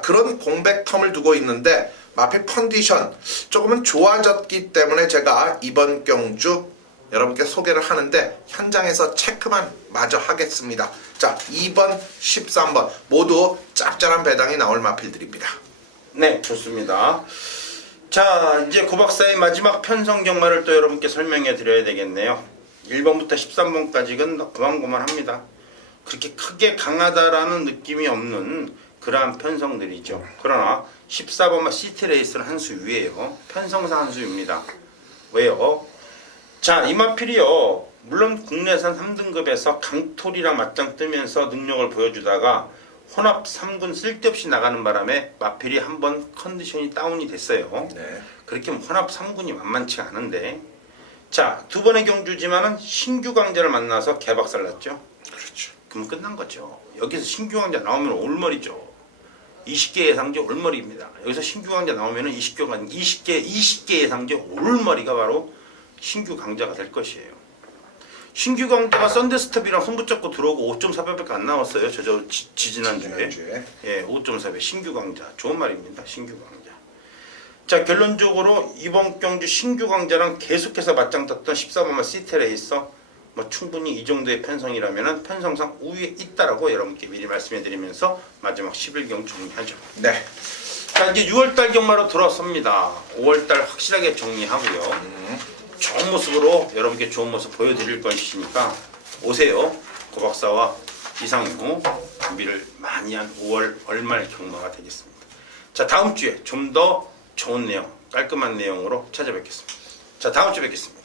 그런 공백텀을 두고 있는데 마필 컨디션 조금은 좋아졌기 때문에 제가 이번 경주 여러분께 소개를 하는데 현장에서 체크만 마저 하겠습니다. 2번, 13번 모두 짭짤한 배당이 나올 마필들입니다. 네, 좋습니다. 자, 이제 고박사의 마지막 편성 경마를 또 여러분께 설명해 드려야 되겠네요. 1번부터 13번까지는 고만고만합니다. 그렇게 크게 강하다라는 느낌이 없는 그러한 편성들이죠. 그러나 14번마 시티레이스는 한 수 위에요. 편성상 한 수입니다. 왜요? 이 마필이요 물론 국내산 3등급에서 강토리랑 맞짱 뜨면서 능력을 보여주다가 혼합 3군 쓸데없이 나가는 바람에 마필이 한번 컨디션이 다운이 됐어요. 네. 그렇게 혼합 3군이 만만치가 않은데, 자, 두 번의 경주지만은 신규 강자를 만나서 개박살 났죠. 그렇죠. 그럼 끝난 거죠. 여기서 신규 강자 나오면 올머리죠. 20개 예상제 올머리입니다. 여기서 신규 강자 나오면은 20개 예상제 올머리가 바로 신규 강자가 될 것이에요. 신규 강자가 썬데스톱이랑 손붙잡고 들어오고 5.4배밖에 안 나왔어요. 지난주에. 예, 5.4배 신규 강자. 좋은 말입니다. 신규 강자. 자, 결론적으로 이번 경주 신규 강자랑 계속해서 맞짱 떴던 14번마 시테레이서 뭐 충분히 이 정도의 편성이라면은 편성상 우위에 있다라고 여러분께 미리 말씀해드리면서 마지막 11경 정리하죠. 네. 자, 이제 6월달 경마로 돌아섭니다. 5월달 확실하게 정리하고요. 좋은 모습으로 여러분께 좋은 모습 보여드릴 것이니까 오세요. 고박사와 이상우 준비를 많이 한 5월 월말 경마가 되겠습니다. 자, 다음 주에 좀 더 좋은 내용, 깔끔한 내용으로 찾아뵙겠습니다. 자, 다음 주에 뵙겠습니다.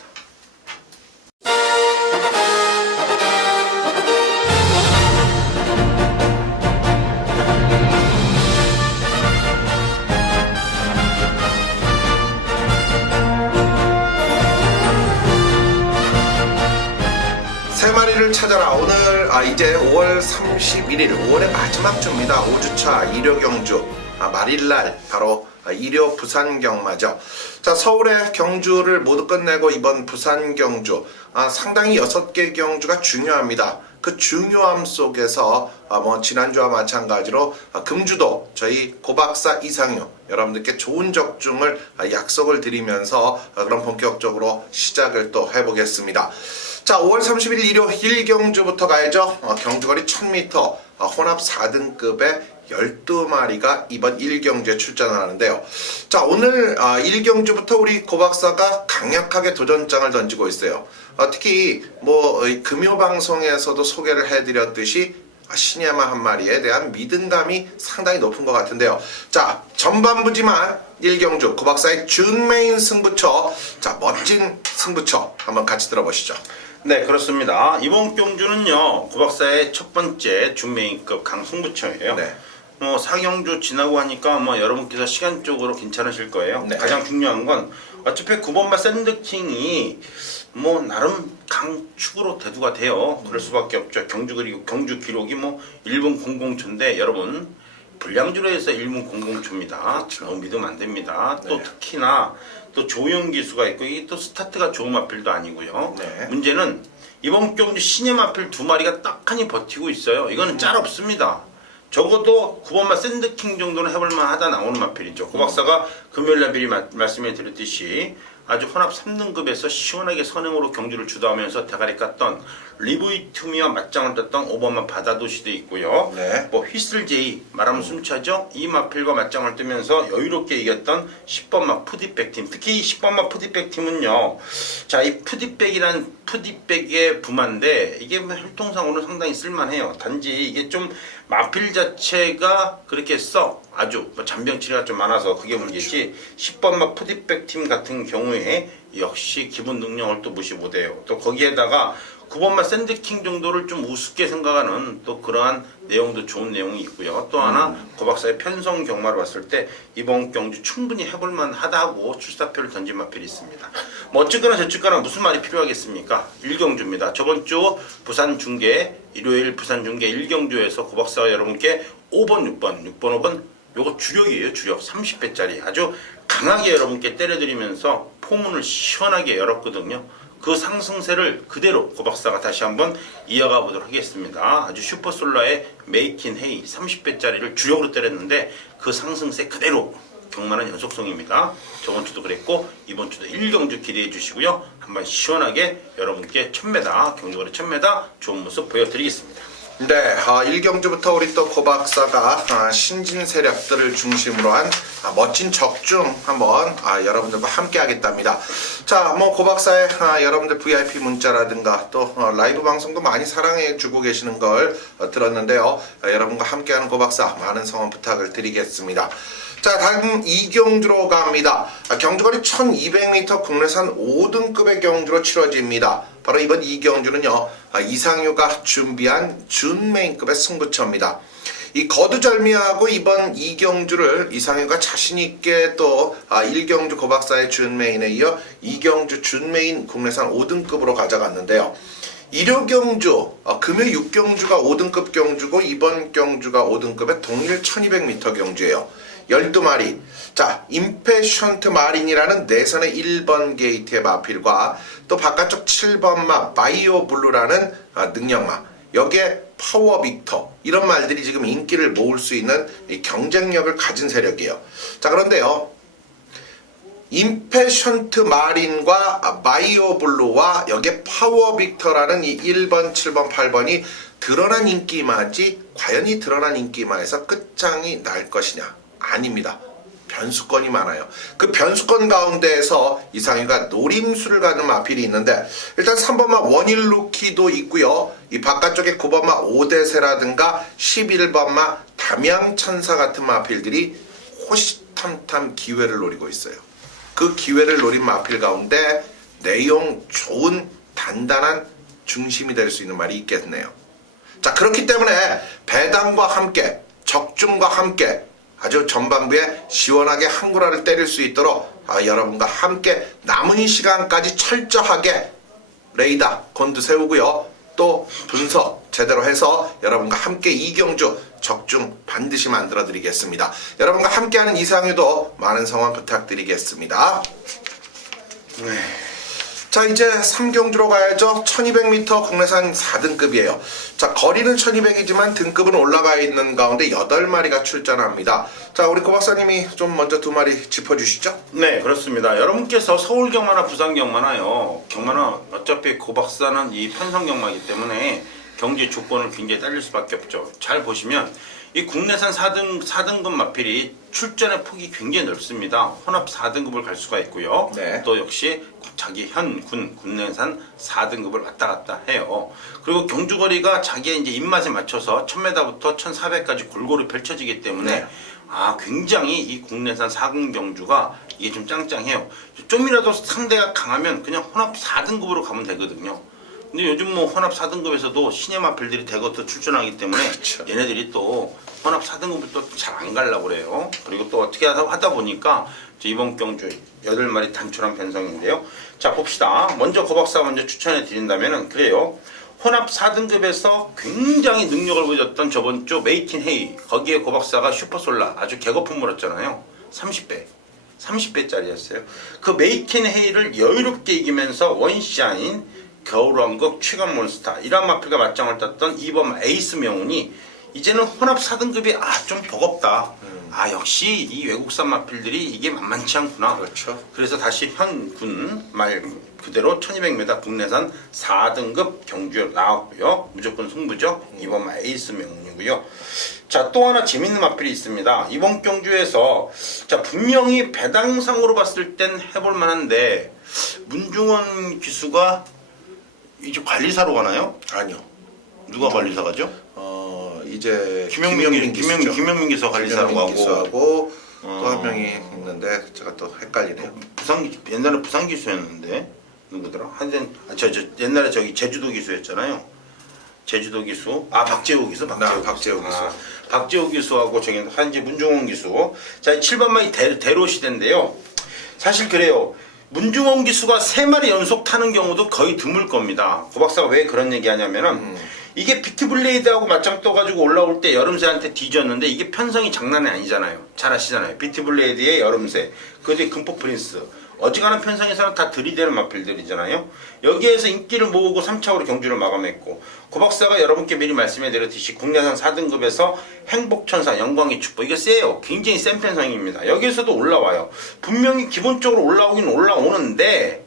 세 마리를 찾아라. 오늘 이제 5월 31일 5월의 마지막 주입니다. 5주차 일요 경주 말일날 바로 일요 부산 경마죠. 자, 서울의 경주를 모두 끝내고 이번 부산 경주 상당히 6개 경주가 중요합니다. 그 중요함 속에서 뭐 지난주와 마찬가지로 금주도 저희 고박사 이상효 여러분들께 좋은 적중을 약속을 드리면서 그럼 본격적으로 시작을 또 해보겠습니다. 자, 5월 30일 일요 1경주부터 가야죠. 경주거리 1000m 혼합 4등급의 12마리가 이번 1경주에 출전을 하는데요. 자, 오늘 1경주부터 우리 고박사가 강력하게 도전장을 던지고 있어요. 특히 뭐 금요방송에서도 소개를 해드렸듯이 신야마 한 마리에 대한 믿음감이 상당히 높은 것 같은데요. 자, 전반부지만 1경주 고박사의 준메인 승부처, 자, 멋진 승부처 한번 같이 들어보시죠. 네, 그렇습니다. 이번 경주는요, 고박사의 첫 번째 준메인급 강승부처예요. 네. 뭐 4경주 지나고 하니까 뭐 여러분께서 시간적으로 괜찮으실 거예요. 네. 가장 중요한 건 어차피 9번마 샌드킹이 뭐 나름 강축으로 대두가 돼요. 그럴 수밖에 없죠. 경주 기록이 뭐 1분 00초인데 여러분 불량주로 해서 1분 00초입니다. 그렇죠. 너무 믿으면 안 됩니다. 네. 또 특히나 또 조용 기수가 있고 이게 또 스타트가 좋은 마필도 아니고요. 네. 문제는 이번 경주 신예 마필 2마리가 딱하니 버티고 있어요. 이거는 짤 없습니다. 적어도 9번마 샌드킹 정도는 해볼만 하다 나오는 마필이죠. 고박사가 금요일날 미리 말씀해 드렸듯이 아주 혼합 3등급에서 시원하게 선행으로 경주를 주도하면서 대가리 깠던 리브이투미와 맞짱을 떴던 5번마 바다도시도 있고요. 네. 뭐 휘슬제이 말하면 숨차죠. 이 마필과 맞짱을 뜨면서 여유롭게 이겼던 10번마 푸디백팀, 특히 이 10번마 푸디백팀은요. 자, 이 푸디백이란 푸디백의 부마인데 이게 뭐 혈통상으로 상당히 쓸만해요. 단지 이게 좀 마필 자체가 그렇게 아주 뭐 잔병치레가 좀 많아서 그게 문제지. 10번마 푸디백팀 같은 경우에 역시 기본 능력을 또 무시 못해요. 또 거기에다가 9번마 샌드킹 정도를 좀 우습게 생각하는 또 그러한 내용도 좋은 내용이 있고요. 또 하나 고박사의 편성 경마를 봤을 때 이번 경주 충분히 해볼만 하다고 출사표를 던진 마필이 있습니다. 뭐 어쨌거나 저쨌거나 무슨 말이 필요하겠습니까? 1경주입니다. 저번 주 부산 중계 일요일 부산 중계 1경주에서 고박사와 여러분께 5번 6번 요거 주력이에요. 주력 30배짜리 아주 강하게 여러분께 때려드리면서 포문을 시원하게 열었거든요. 그 상승세를 그대로 고박사가 다시 한번 이어가 보도록 하겠습니다. 아주 슈퍼솔라의 메이킨 헤이 30배짜리를 주력으로 때렸는데 그 상승세 그대로 경마는 연속성입니다. 저번 주도 그랬고 이번 주도 1경주 기대해 주시고요. 한번 시원하게 여러분께 1000m 경주거리 1000m 좋은 모습 보여드리겠습니다. 네, 1경주부터 우리 또 고박사가 신진 세력들을 중심으로 한 멋진 적중 한번 여러분들과 함께 하겠답니다. 자, 뭐 고박사의 여러분들 VIP 문자라든가 또 라이브 방송도 많이 사랑해 주고 계시는 걸 들었는데요. 여러분과 함께하는 고박사 많은 성원 부탁을 드리겠습니다. 자, 다음 2경주로 갑니다. 경주거리 1200m 국내산 5등급의 경주로 치러집니다. 바로 이번 이경주는요, 이상효가 준비한 준메인급의 승부처입니다. 이 거두절미하고 이번 이경주를 이상효가 자신있게 또 1경주 고박사의 준메인에 이어 이경주 준메인 국내산 5등급으로 가져갔는데요. 일요경주, 금요 6경주가 5등급 경주고 이번 경주가 5등급의 동일 1200m 경주예요. 12마리. 자, 임페션트 마린이라는 내선의 1번 게이트의 마필과 또 바깥쪽 7번 마 바이오 블루라는 능력마. 여기에 파워 빅터. 이런 말들이 지금 인기를 모을 수 있는 이 경쟁력을 가진 세력이에요. 자, 그런데요. 임페션트 마린과 바이오 블루와 여기에 파워 빅터라는 이 1번, 7번, 8번이 드러난 인기마지 과연 이 드러난 인기마에서 끝장이 날 것이냐? 아닙니다. 변수권이 많아요. 그 변수권 가운데에서 이상희가 노림수를 가는 마필이 있는데 일단 3번마 원일 루키도 있고요. 이 바깥쪽에 9번마 오데세라든가 11번마 담양천사 같은 마필들이 호시탐탐 기회를 노리고 있어요. 그 기회를 노린 마필 가운데 내용 좋은 단단한 중심이 될 수 있는 말이 있겠네요. 자, 그렇기 때문에 배당과 함께 적중과 함께 아주 전반부에 시원하게 한구라를 때릴 수 있도록 여러분과 함께 남은 시간까지 철저하게 레이더 곤두 세우고요. 또 분석 제대로 해서 여러분과 함께 이경주 적중 반드시 만들어 드리겠습니다. 여러분과 함께하는 이상효도 많은 성원 부탁드리겠습니다. 네. 자, 이제 3경주로 가야죠. 1200m 국내산 4등급이에요. 자, 거리는 1200이지만 등급은 올라가 있는 가운데 8마리가 출전합니다. 자, 우리 고 박사님이 좀 먼저 2마리 짚어주시죠. 네, 그렇습니다. 여러분께서 서울 경마나 부산 경마나요. 경마는 어차피 고 박사는 이 편성 경마이기 때문에 경제 조건을 굉장히 딸릴 수밖에 없죠. 잘 보시면 이 국내산 4등급 마필이 출전의 폭이 굉장히 넓습니다. 혼합 4등급을 갈 수가 있고요. 네. 또 역시 자기 현 국내산 4등급을 왔다 갔다 해요. 그리고 경주거리가 자기의 이제 입맛에 맞춰서 1000m부터 1400까지 골고루 펼쳐지기 때문에 네. 굉장히 이 국내산 4등 경주가 이게 좀 짱짱해요. 좀이라도 상대가 강하면 그냥 혼합 4등급으로 가면 되거든요. 근데 요즘 뭐 혼합 4등급에서도 신예 마필들이 대거 또 출전하기 때문에 그렇죠. 얘네들이 또 혼합 4등급을 또 잘 안 가려고 그래요. 그리고 또 어떻게 하다 보니까 이번 경주 8마리 단촐한 편성인데요. 자, 봅시다. 먼저 고박사 먼저 추천해 드린다면은 그래요. 혼합 4등급에서 굉장히 능력을 보여줬던 저번 주 메이틴 헤이, 거기에 고박사가 슈퍼솔라 아주 개거품 물었잖아요. 30배짜리였어요. 그 메이틴 헤이를 여유롭게 이기면서 원샤인, 겨울왕국, 취감몬스타 이런 마필과 맞짱을 떴던 2번 에이스 명운이 이제는 혼합 4등급이 좀 버겁다. 역시 이 외국산 마필들이 이게 만만치 않구나. 그렇죠. 그래서 다시 현군 말 그대로 1200m 국내산 4등급 경주에 나왔고요. 무조건 승부죠. 이번 에이스 명운이고요. 자, 또 하나 재밌는 마필이 있습니다. 이번 경주에서 자, 분명히 배당상으로 봤을 땐 해볼 만한데 문중원 기수가 이제 관리사로 가나요? 아니요. 누가 관리사 가죠? 이제 김영민 기수 관리사로 가고 기수하고 또 한 명이 있는데 제가 또 헷갈리네요. 옛날에 부산 기수였는데 누구더라? 저 옛날에 저기 제주도 기수였잖아요. 제주도 기수. 박재호 기수. 박재호 기수. 박재호 기수하고 저기 한지 문중원 기수. 자, 7번마이 대로 시대인데요. 사실 그래요. 문중원 기수가 3마리 연속 타는 경우도 거의 드물 겁니다. 고 박사가 왜 그런 얘기 하냐면은 이게 비트블레이드하고 맞짱 떠가지고 올라올 때 여름새한테 뒤졌는데 이게 편성이 장난이 아니잖아요. 잘 아시잖아요. 비트블레이드의 여름새, 그 뒤에 금포 프린스. 어지간한 편성에서는 다 들이대는 마필들이잖아요. 여기에서 인기를 모으고 3차로 경주를 마감했고, 고 박사가 여러분께 미리 말씀해드렸듯이 국내산 4등급에서 행복천사, 영광의 축복, 이거 세요. 굉장히 센 편성입니다. 여기에서도 올라와요. 분명히 기본적으로 올라오긴 올라오는데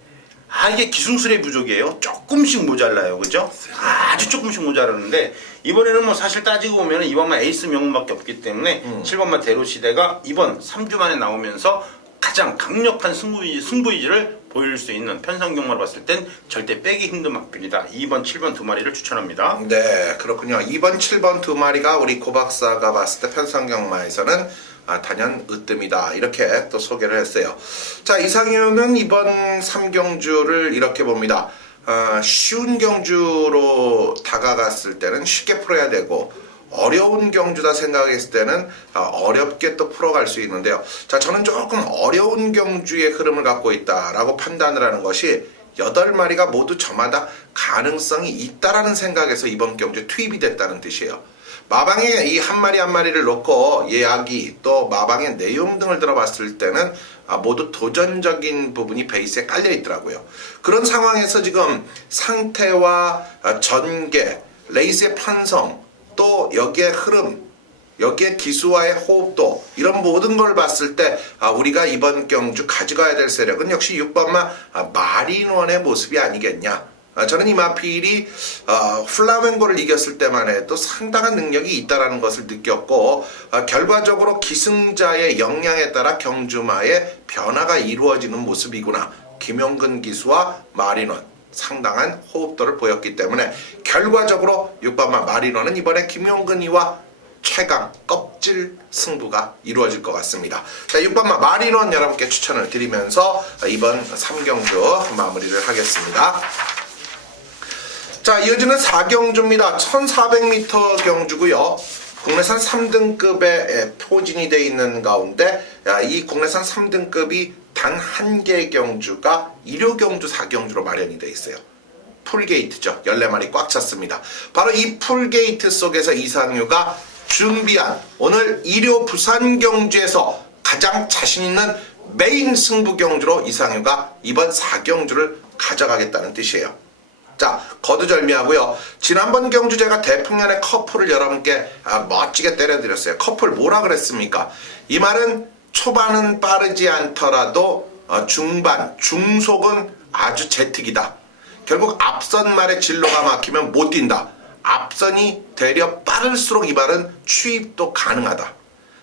이게 기술술의 부족이에요. 조금씩 모자라요. 그죠? 아주 조금씩 모자라는데 이번에는 뭐 사실 따지고 보면 이번만 에이스 명운밖에 없기 때문에 7번만 대로시대가 이번 3주 만에 나오면서 가장 강력한 승부의지를 보일 수 있는 편성 경마로 봤을 땐 절대 빼기 힘든 마필이다. 2번, 7번 2마리를 추천합니다. 네, 그렇군요. 2번, 7번 2마리가 우리 고 박사가 봤을 때 편성 경마에서는 단연 으뜸이다. 이렇게 또 소개를 했어요. 자, 이상효는 이번 3경주를 이렇게 봅니다. 쉬운 경주로 다가갔을 때는 쉽게 풀어야 되고 어려운 경주다 생각했을 때는 어렵게 또 풀어갈 수 있는데요. 자, 저는 조금 어려운 경주의 흐름을 갖고 있다라고 판단을 하는 것이 8마리가 모두 저마다 가능성이 있다라는 생각에서 이번 경주에 투입이 됐다는 뜻이에요. 마방에 이 한 마리 한 마리를 놓고 이야기 또 마방의 내용 등을 들어봤을 때는 모두 도전적인 부분이 베이스에 깔려 있더라고요. 그런 상황에서 지금 상태와 전개, 레이스의 편성, 또 여기에 흐름, 여기에 기수와의 호흡도 이런 모든 걸 봤을 때 우리가 이번 경주 가져가야 될 세력은 역시 6번마 마린원의 모습이 아니겠냐. 저는 이 마필이 플라멩고를 이겼을 때만 해도 상당한 능력이 있다는 것을 느꼈고 결과적으로 기승자의 역량에 따라 경주마의 변화가 이루어지는 모습이구나. 김용근 기수와 마린원 상당한 호흡도를 보였기 때문에 결과적으로 6번마 마린원은 이번에 김용근이와 최강 껍질 승부가 이루어질 것 같습니다. 자, 6번마 마린원 여러분께 추천을 드리면서 이번 3경주 마무리를 하겠습니다. 자, 이어지는 4경주입니다. 1400m 경주고요. 국내산 3등급에 포진이 되어 있는 가운데 이 국내산 3등급이 단 한 개의 경주가 1호 경주 4경주로 마련이 되어 있어요. 풀게이트죠. 14마리 꽉 찼습니다. 바로 이 풀게이트 속에서 이상유가 준비한 오늘 1호 부산 경주에서 가장 자신 있는 메인 승부 경주로 이상유가 이번 4경주를 가져가겠다는 뜻이에요. 자, 거두절미하고요. 지난번 경주 제가 대풍년의 커플을 여러분께 멋지게 때려드렸어요. 커플 뭐라 그랬습니까? 이 말은 초반은 빠르지 않더라도 중반, 중속은 아주 제특이다. 결국 앞선 말의 진로가 막히면 못 뛴다. 앞선이 되려 빠를수록 이 말은 추입도 가능하다.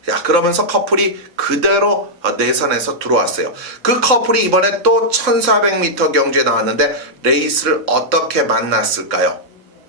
야, 그러면서 커플이 그대로 내선에서 들어왔어요. 그 커플이 이번에 또 1400m 경주에 나왔는데 레이스를 어떻게 만났을까요?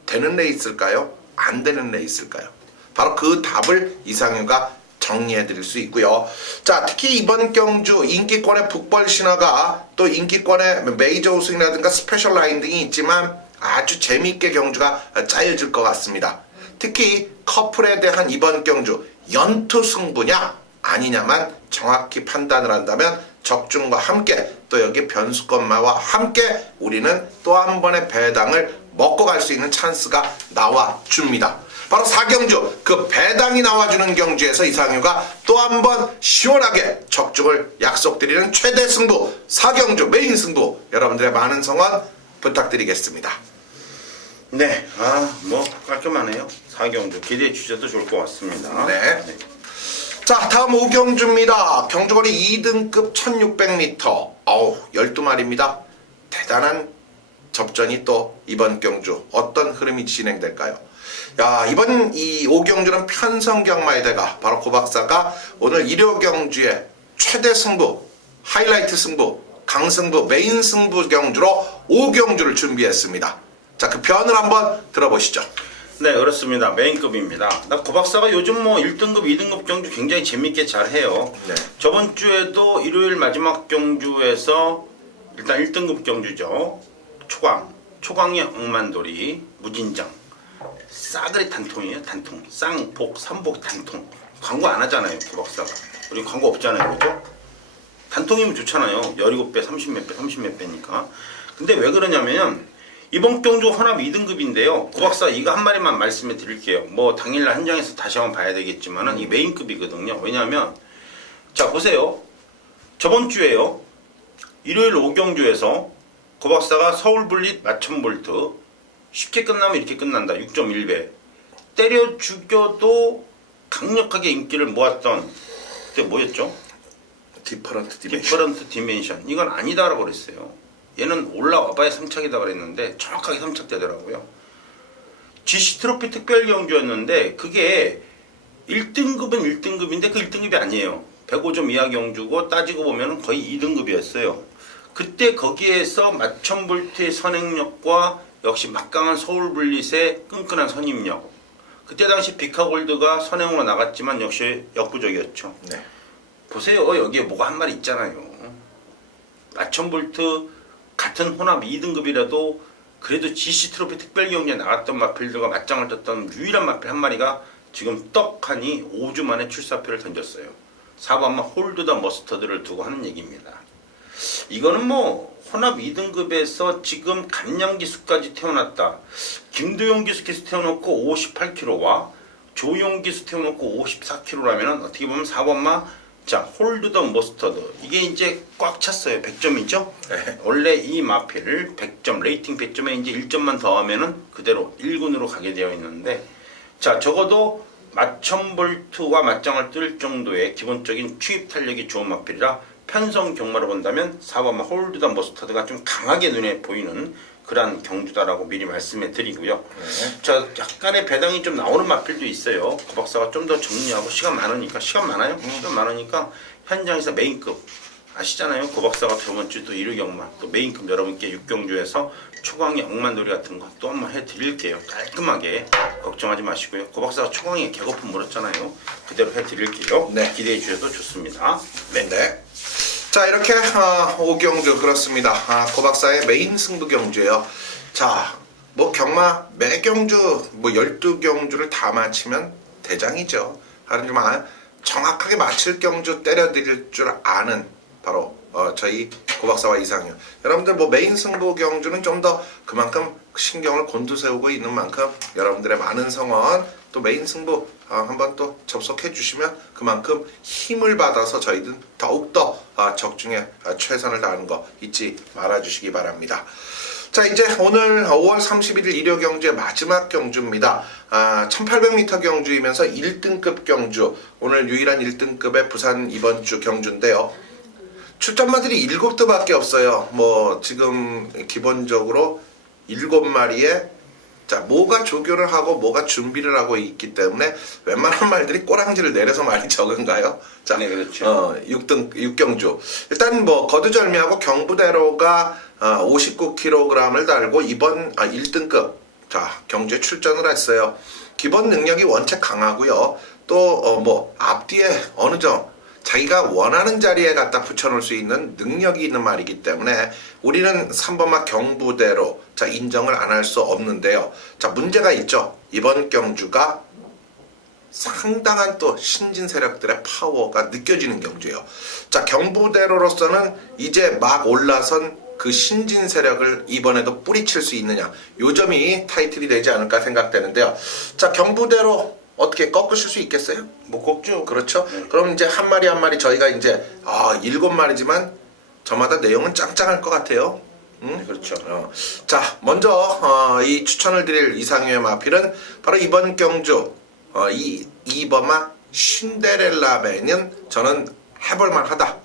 되는 레이스일까요? 안 되는 레이스일까요? 바로 그 답을 이상유가 정리해 드릴 수 있고요. 자, 특히 이번 경주 인기권의 북벌 신화가 또 인기권의 메이저 우승이라든가 스페셜 라인 등이 있지만 아주 재미있게 경주가 짜여질 것 같습니다. 특히 커플에 대한 이번 경주 연투 승부냐 아니냐만 정확히 판단을 한다면 적중과 함께 또 여기 변수권마와 함께 우리는 또 한 번의 배당을 먹고 갈 수 있는 찬스가 나와줍니다. 바로 4경주 그 배당이 나와주는 경주에서 이상유가 또 한 번 시원하게 적중을 약속드리는 최대 승부 4경주 메인 승부 여러분들의 많은 성원 부탁드리겠습니다. 네, 뭐 깔끔하네요. 4경주 기대해 주셔도 좋을 것 같습니다. 네. 자, 다음 5경주입니다. 경주거리 2등급 1600m. 12마리입니다. 대단한 접전이 또 이번 경주 어떤 흐름이 진행될까요? 야, 이번 이 5경주는 편성경마의 대가 바로 고박사가 오늘 1호 경주의 최대 승부, 하이라이트 승부, 강승부, 메인 승부 경주로 5경주를 준비했습니다. 자, 그 편을 한번 들어보시죠. 네, 그렇습니다. 메인급입니다. 나 고박사가 요즘 뭐 1등급, 2등급 경주 굉장히 재밌게 잘해요. 네. 저번 주에도 일요일 마지막 경주에서 일단 1등급 경주죠. 초광의 억만돌이, 무진장. 싸그리 단통이에요, 단통. 쌍복, 삼복 단통. 광고 안 하잖아요, 고박사가. 우리 광고 없잖아요, 그죠? 단통이면 좋잖아요. 17배, 30몇 배, 30몇 배니까. 근데 왜 그러냐면 이번 경주 혼합 2등급인데요. 고박사 이거 한 마리만 말씀해 드릴게요. 뭐 당일날 현장에서 다시 한번 봐야 되겠지만은 이 메인급이거든요. 왜냐하면 자 보세요. 저번 주에요. 일요일 5경주에서 고박사가 서울블릿 마천볼트 쉽게 끝나면 이렇게 끝난다. 6.1배. 때려 죽여도 강력하게 인기를 모았던 그때 뭐였죠? 디퍼런트 디멘션. 이건 아니다라고 그랬어요. 얘는 올라와봐야 3착이다 그랬는데 정확하게 3착 되더라고요. GC 트로피 특별 경주였는데 그게 1등급은 1등급인데 그 1등급이 아니에요. 105점 이하 경주고 따지고 보면 거의 2등급이었어요. 그때 거기에서 마천볼트의 선행력과 역시 막강한 서울블릿의 끈끈한 선임력. 그때 당시 비카골드가 선행으로 나갔지만 역시 역부족이었죠. 네. 보세요. 여기에 뭐가 한 마리 있잖아요. 마천볼트 같은 혼합 2등급이라도 그래도 GC 트로피 특별경기에 나갔던 마필들과 맞짱을 떴던 유일한 마필 한 마리가 지금 떡하니 5주 만에 출사표를 던졌어요. 4번마 홀드 더 머스터드를 두고 하는 얘기입니다. 이거는 뭐 혼합 2등급에서 지금 간영 기수까지 태어났다. 김도영 기수 계속 태워놓고 58kg와 조용 기수 태워놓고 54kg라면 어떻게 보면 4번마 자 홀드 더 머스터드 이게 이제 꽉 찼어요. 100점이죠? 네. 원래 이 마필을 100점 레이팅 100점에 이제 1점만 더하면은 그대로 1군으로 가게 되어 있는데 자 적어도 마천볼트와 맞짱을 뜰 정도의 기본적인 투입 탄력이 좋은 마필이라 편성 경마로 본다면 4번마 홀드 더 머스터드가 좀 강하게 눈에 보이는 그러한 경주다라고 미리 말씀해 드리고요. 네. 자 약간의 배당이 좀 나오는 마필도 있어요. 고 박사가 좀 더 정리하고 시간 많으니까 시간 많아요. 시간 많으니까 현장에서 메인급 아시잖아요. 고 박사가 저번 주 또 1위 경마 또 메인급 여러분께 6경주에서 초강의 억만놀이 같은 거 또 한번 해드릴게요. 깔끔하게 걱정하지 마시고요. 고 박사가 초강에 개거품 물었잖아요. 그대로 해드릴게요. 네. 기대해 주셔도 좋습니다. 네. 네. 자 이렇게 5경주 그렇습니다. 고 박사의 메인 승부 경주예요. 자 뭐 경마 매 경주 뭐 12경주를 다 마치면 대장이죠. 하지만 정확하게 맞힐 경주 때려드릴 줄 아는 바로 저희 고 박사와 이상현 여러분들 뭐 메인 승부 경주는 좀 더 그만큼 신경을 곤두세우고 있는 만큼 여러분들의 많은 성원 또 메인 승부 한번 또 접속해 주시면 그만큼 힘을 받아서 저희는 더욱더 적중에 최선을 다하는 거 잊지 말아 주시기 바랍니다. 자 이제 오늘 5월 31일 일요 경주의 마지막 경주입니다. 1800m 경주이면서 1등급 경주 오늘 유일한 1등급의 부산 이번 주 경주인데요. 출전마들이 7대밖에 없어요. 뭐 지금 기본적으로 7마리에 자 뭐가 조교를 하고 뭐가 준비를 하고 있기 때문에 웬만한 말들이 꼬랑지를 내려서 많이 적은가요? 자, 네, 그렇죠. 6경주 일단 뭐 거두절미하고 경부대로가 59kg을 달고 이번 1등급 자 경주에 출전을 했어요. 기본 능력이 원체 강하고요. 또 뭐 앞뒤에 어느 점 자기가 원하는 자리에 갖다 붙여놓을 수 있는 능력이 있는 말이기 때문에 우리는 3번마 경부대로 자 인정을 안 할 수 없는데요. 자 문제가 있죠. 이번 경주가 상당한 또 신진 세력들의 파워가 느껴지는 경주예요. 자 경부대로로서는 이제 막 올라선 그 신진 세력을 이번에도 뿌리칠 수 있느냐 요 점이 타이틀이 되지 않을까 생각되는데요. 자 경부대로 어떻게 꺾으실 수 있겠어요? 못 꺾죠. 그렇죠. 그럼 이제 한 마리 한 마리 저희가 이제 7마리지만 저마다 내용은 짱짱할 것 같아요. 네, 그렇죠. 자 먼저 이 추천을 드릴 이상유의 마필은 바로 이번 경주 이 2번마 신데렐라맨은 저는 해볼만하다.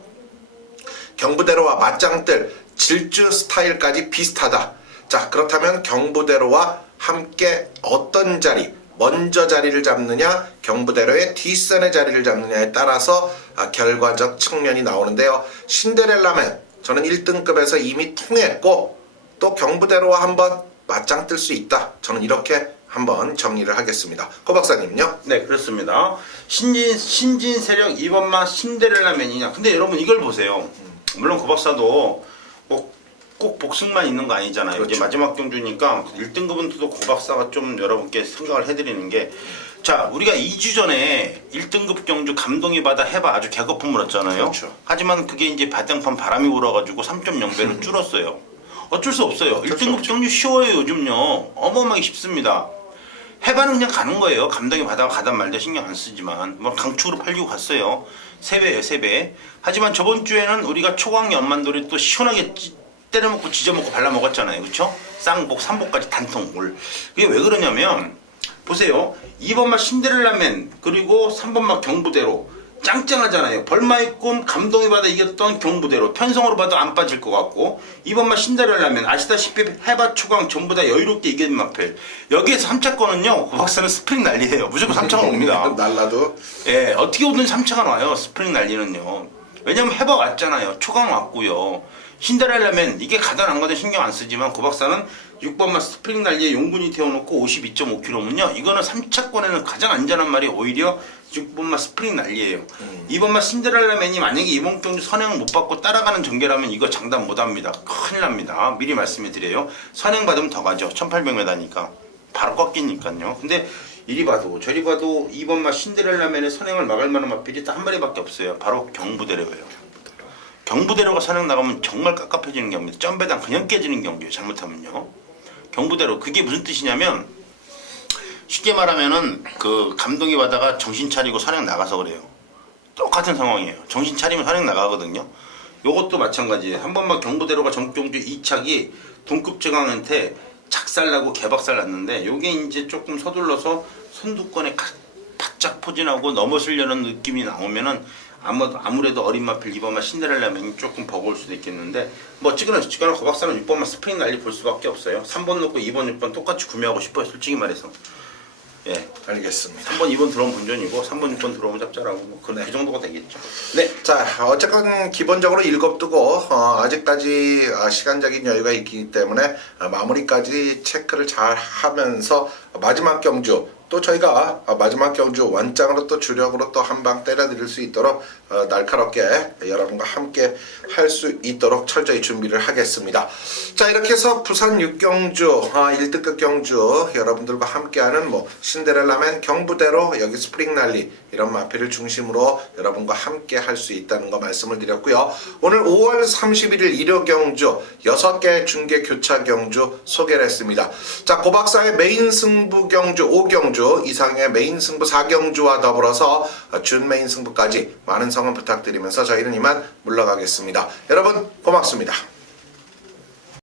경부대로와 맞짱뜰 질주 스타일까지 비슷하다. 자 그렇다면 경부대로와 함께 어떤 자리 먼저 자리를 잡느냐 경부대로의 뒷선의 자리를 잡느냐에 따라서 결과적 측면이 나오는데요. 신데렐라맨 저는 1등급에서 이미 통했고 또 경부대로와 한번 맞짱 뜰 수 있다. 저는 이렇게 한번 정리를 하겠습니다. 고 박사님요? 네 그렇습니다. 신진 세력 2번마 신데렐라맨이냐. 근데 여러분 이걸 보세요. 물론 고 박사도 꼭 복승만 있는 거 아니잖아요. 그렇죠. 이제 마지막 경주니까 1등급은 또 고 박사가 좀 여러분께 생각을 해드리는 게 자 우리가 2주 전에 1등급 경주 감동이 바다 해봐 아주 개거품 물었잖아요. 그렇죠. 하지만 그게 이제 바탕판 바람이 불어가지고 3.0배로 줄었어요. 어쩔 수 없어요. 1등급 경주 쉬워요 요즘요. 어마어마하게 쉽습니다. 해봐는 그냥 가는 거예요. 감독이 바다가 가단 말다 신경 안 쓰지만 뭐 강축으로 팔리고 갔어요. 3배예요 3배. 하지만 저번 주에는 우리가 초광 연만돌이 또 시원하게 때려먹고 지져먹고 발라먹었잖아요. 그쵸? 쌍복 3복까지 단통을. 그게 왜 그러냐면 보세요. 2번마 신데렐라맨 그리고 3번마 경부대로 짱짱하잖아요. 벌마의 꿈 감동이 받아 이겼던 경부대로 편성으로 봐도 안 빠질 것 같고 2번마 신데렐라맨 아시다시피 해바 초강 전부 다 여유롭게 이기는 마필. 여기에서 3차권은요. 고 박사는 스프링 난리예요. 무조건 3차권 옵니다. 날라도 예, 어떻게 오든 3차가 와요. 스프링 난리는요. 왜냐면 해봐왔잖아요. 초강 왔고요. 신데렐라맨 이게 가다란 거는 신경 안 쓰지만 그 박사는 6번마 스프링 난리에 용군이 태워놓고 52.5km면요. 이거는 3차권에는 가장 안전한 말이 오히려 6번마 스프링 난리예요. 2번마 신데렐라맨이 만약에 이번 경주 선행 못 받고 따라가는 전개라면 이거 장담 못합니다. 큰일 납니다. 미리 말씀해 드려요. 선행 받으면 더 가죠. 1800m니까 바로 꺾이니까요. 근데 이리 봐도 저리 봐도 2번마 신데렐라맨의 선행을 막을 만한 마필이 딱 한 마리밖에 없어요. 바로 경부대로예요. 경부대로가 선행 나가면 정말 깝깝해지는 경우입니다. 점배당 그냥 깨지는 경우예요. 잘못하면요. 경부대로 그게 무슨 뜻이냐면 쉽게 말하면은 그 감독이 받다가 정신 차리고 선행 나가서 그래요. 똑같은 상황이에요. 정신 차리면 선행 나가거든요. 요것도 마찬가지예요. 한 번만 경부대로가 전경주 2착이 동급제강한테 작살나고 개박살 났는데 요게 이제 조금 서둘러서 선두권에 바짝 포진하고 넘어서려는 느낌이 나오면은 아무래도 어린 마필 2번마 신데렐라맨이 조금 버거울 수도 있겠는데 뭐 찍거나 그 박사는 6번마 스프링 난리 볼 수밖에 없어요. 3번 놓고 2번 6번 똑같이 구매하고 싶어요. 솔직히 말해서. 예, 알겠습니다. 3번 2번 들어오면 본전이고 3번 6번 들어오면 짭짤하고 뭐 그 정도가 되겠죠. 네. 자, 어쨌건 기본적으로 읽어두고 아직까지 시간적인 여유가 있기 때문에 마무리까지 체크를 잘 하면서 마지막 경주 또 저희가 마지막 경주 원장으로 또 주력으로 또 한 방 때려드릴 수 있도록 날카롭게 여러분과 함께 할 수 있도록 철저히 준비를 하겠습니다. 자, 이렇게 해서 부산 6경주 1등급 경주 여러분들과 함께하는 뭐 신데렐라맨 경부대로 여기 스프링 난리 이런 마필을 중심으로 여러분과 함께 할 수 있다는 거 말씀을 드렸고요. 오늘 5월 31일 일요 경주 6개 중계 교차 경주 소개를 했습니다. 자, 고박사의 메인 승부 경주 5경주 이상의 메인 승부 4경주와 더불어서 준 메인 승부까지 많은 성원 부탁드리면서 저희는 이만 물러가겠습니다. 여러분 고맙습니다.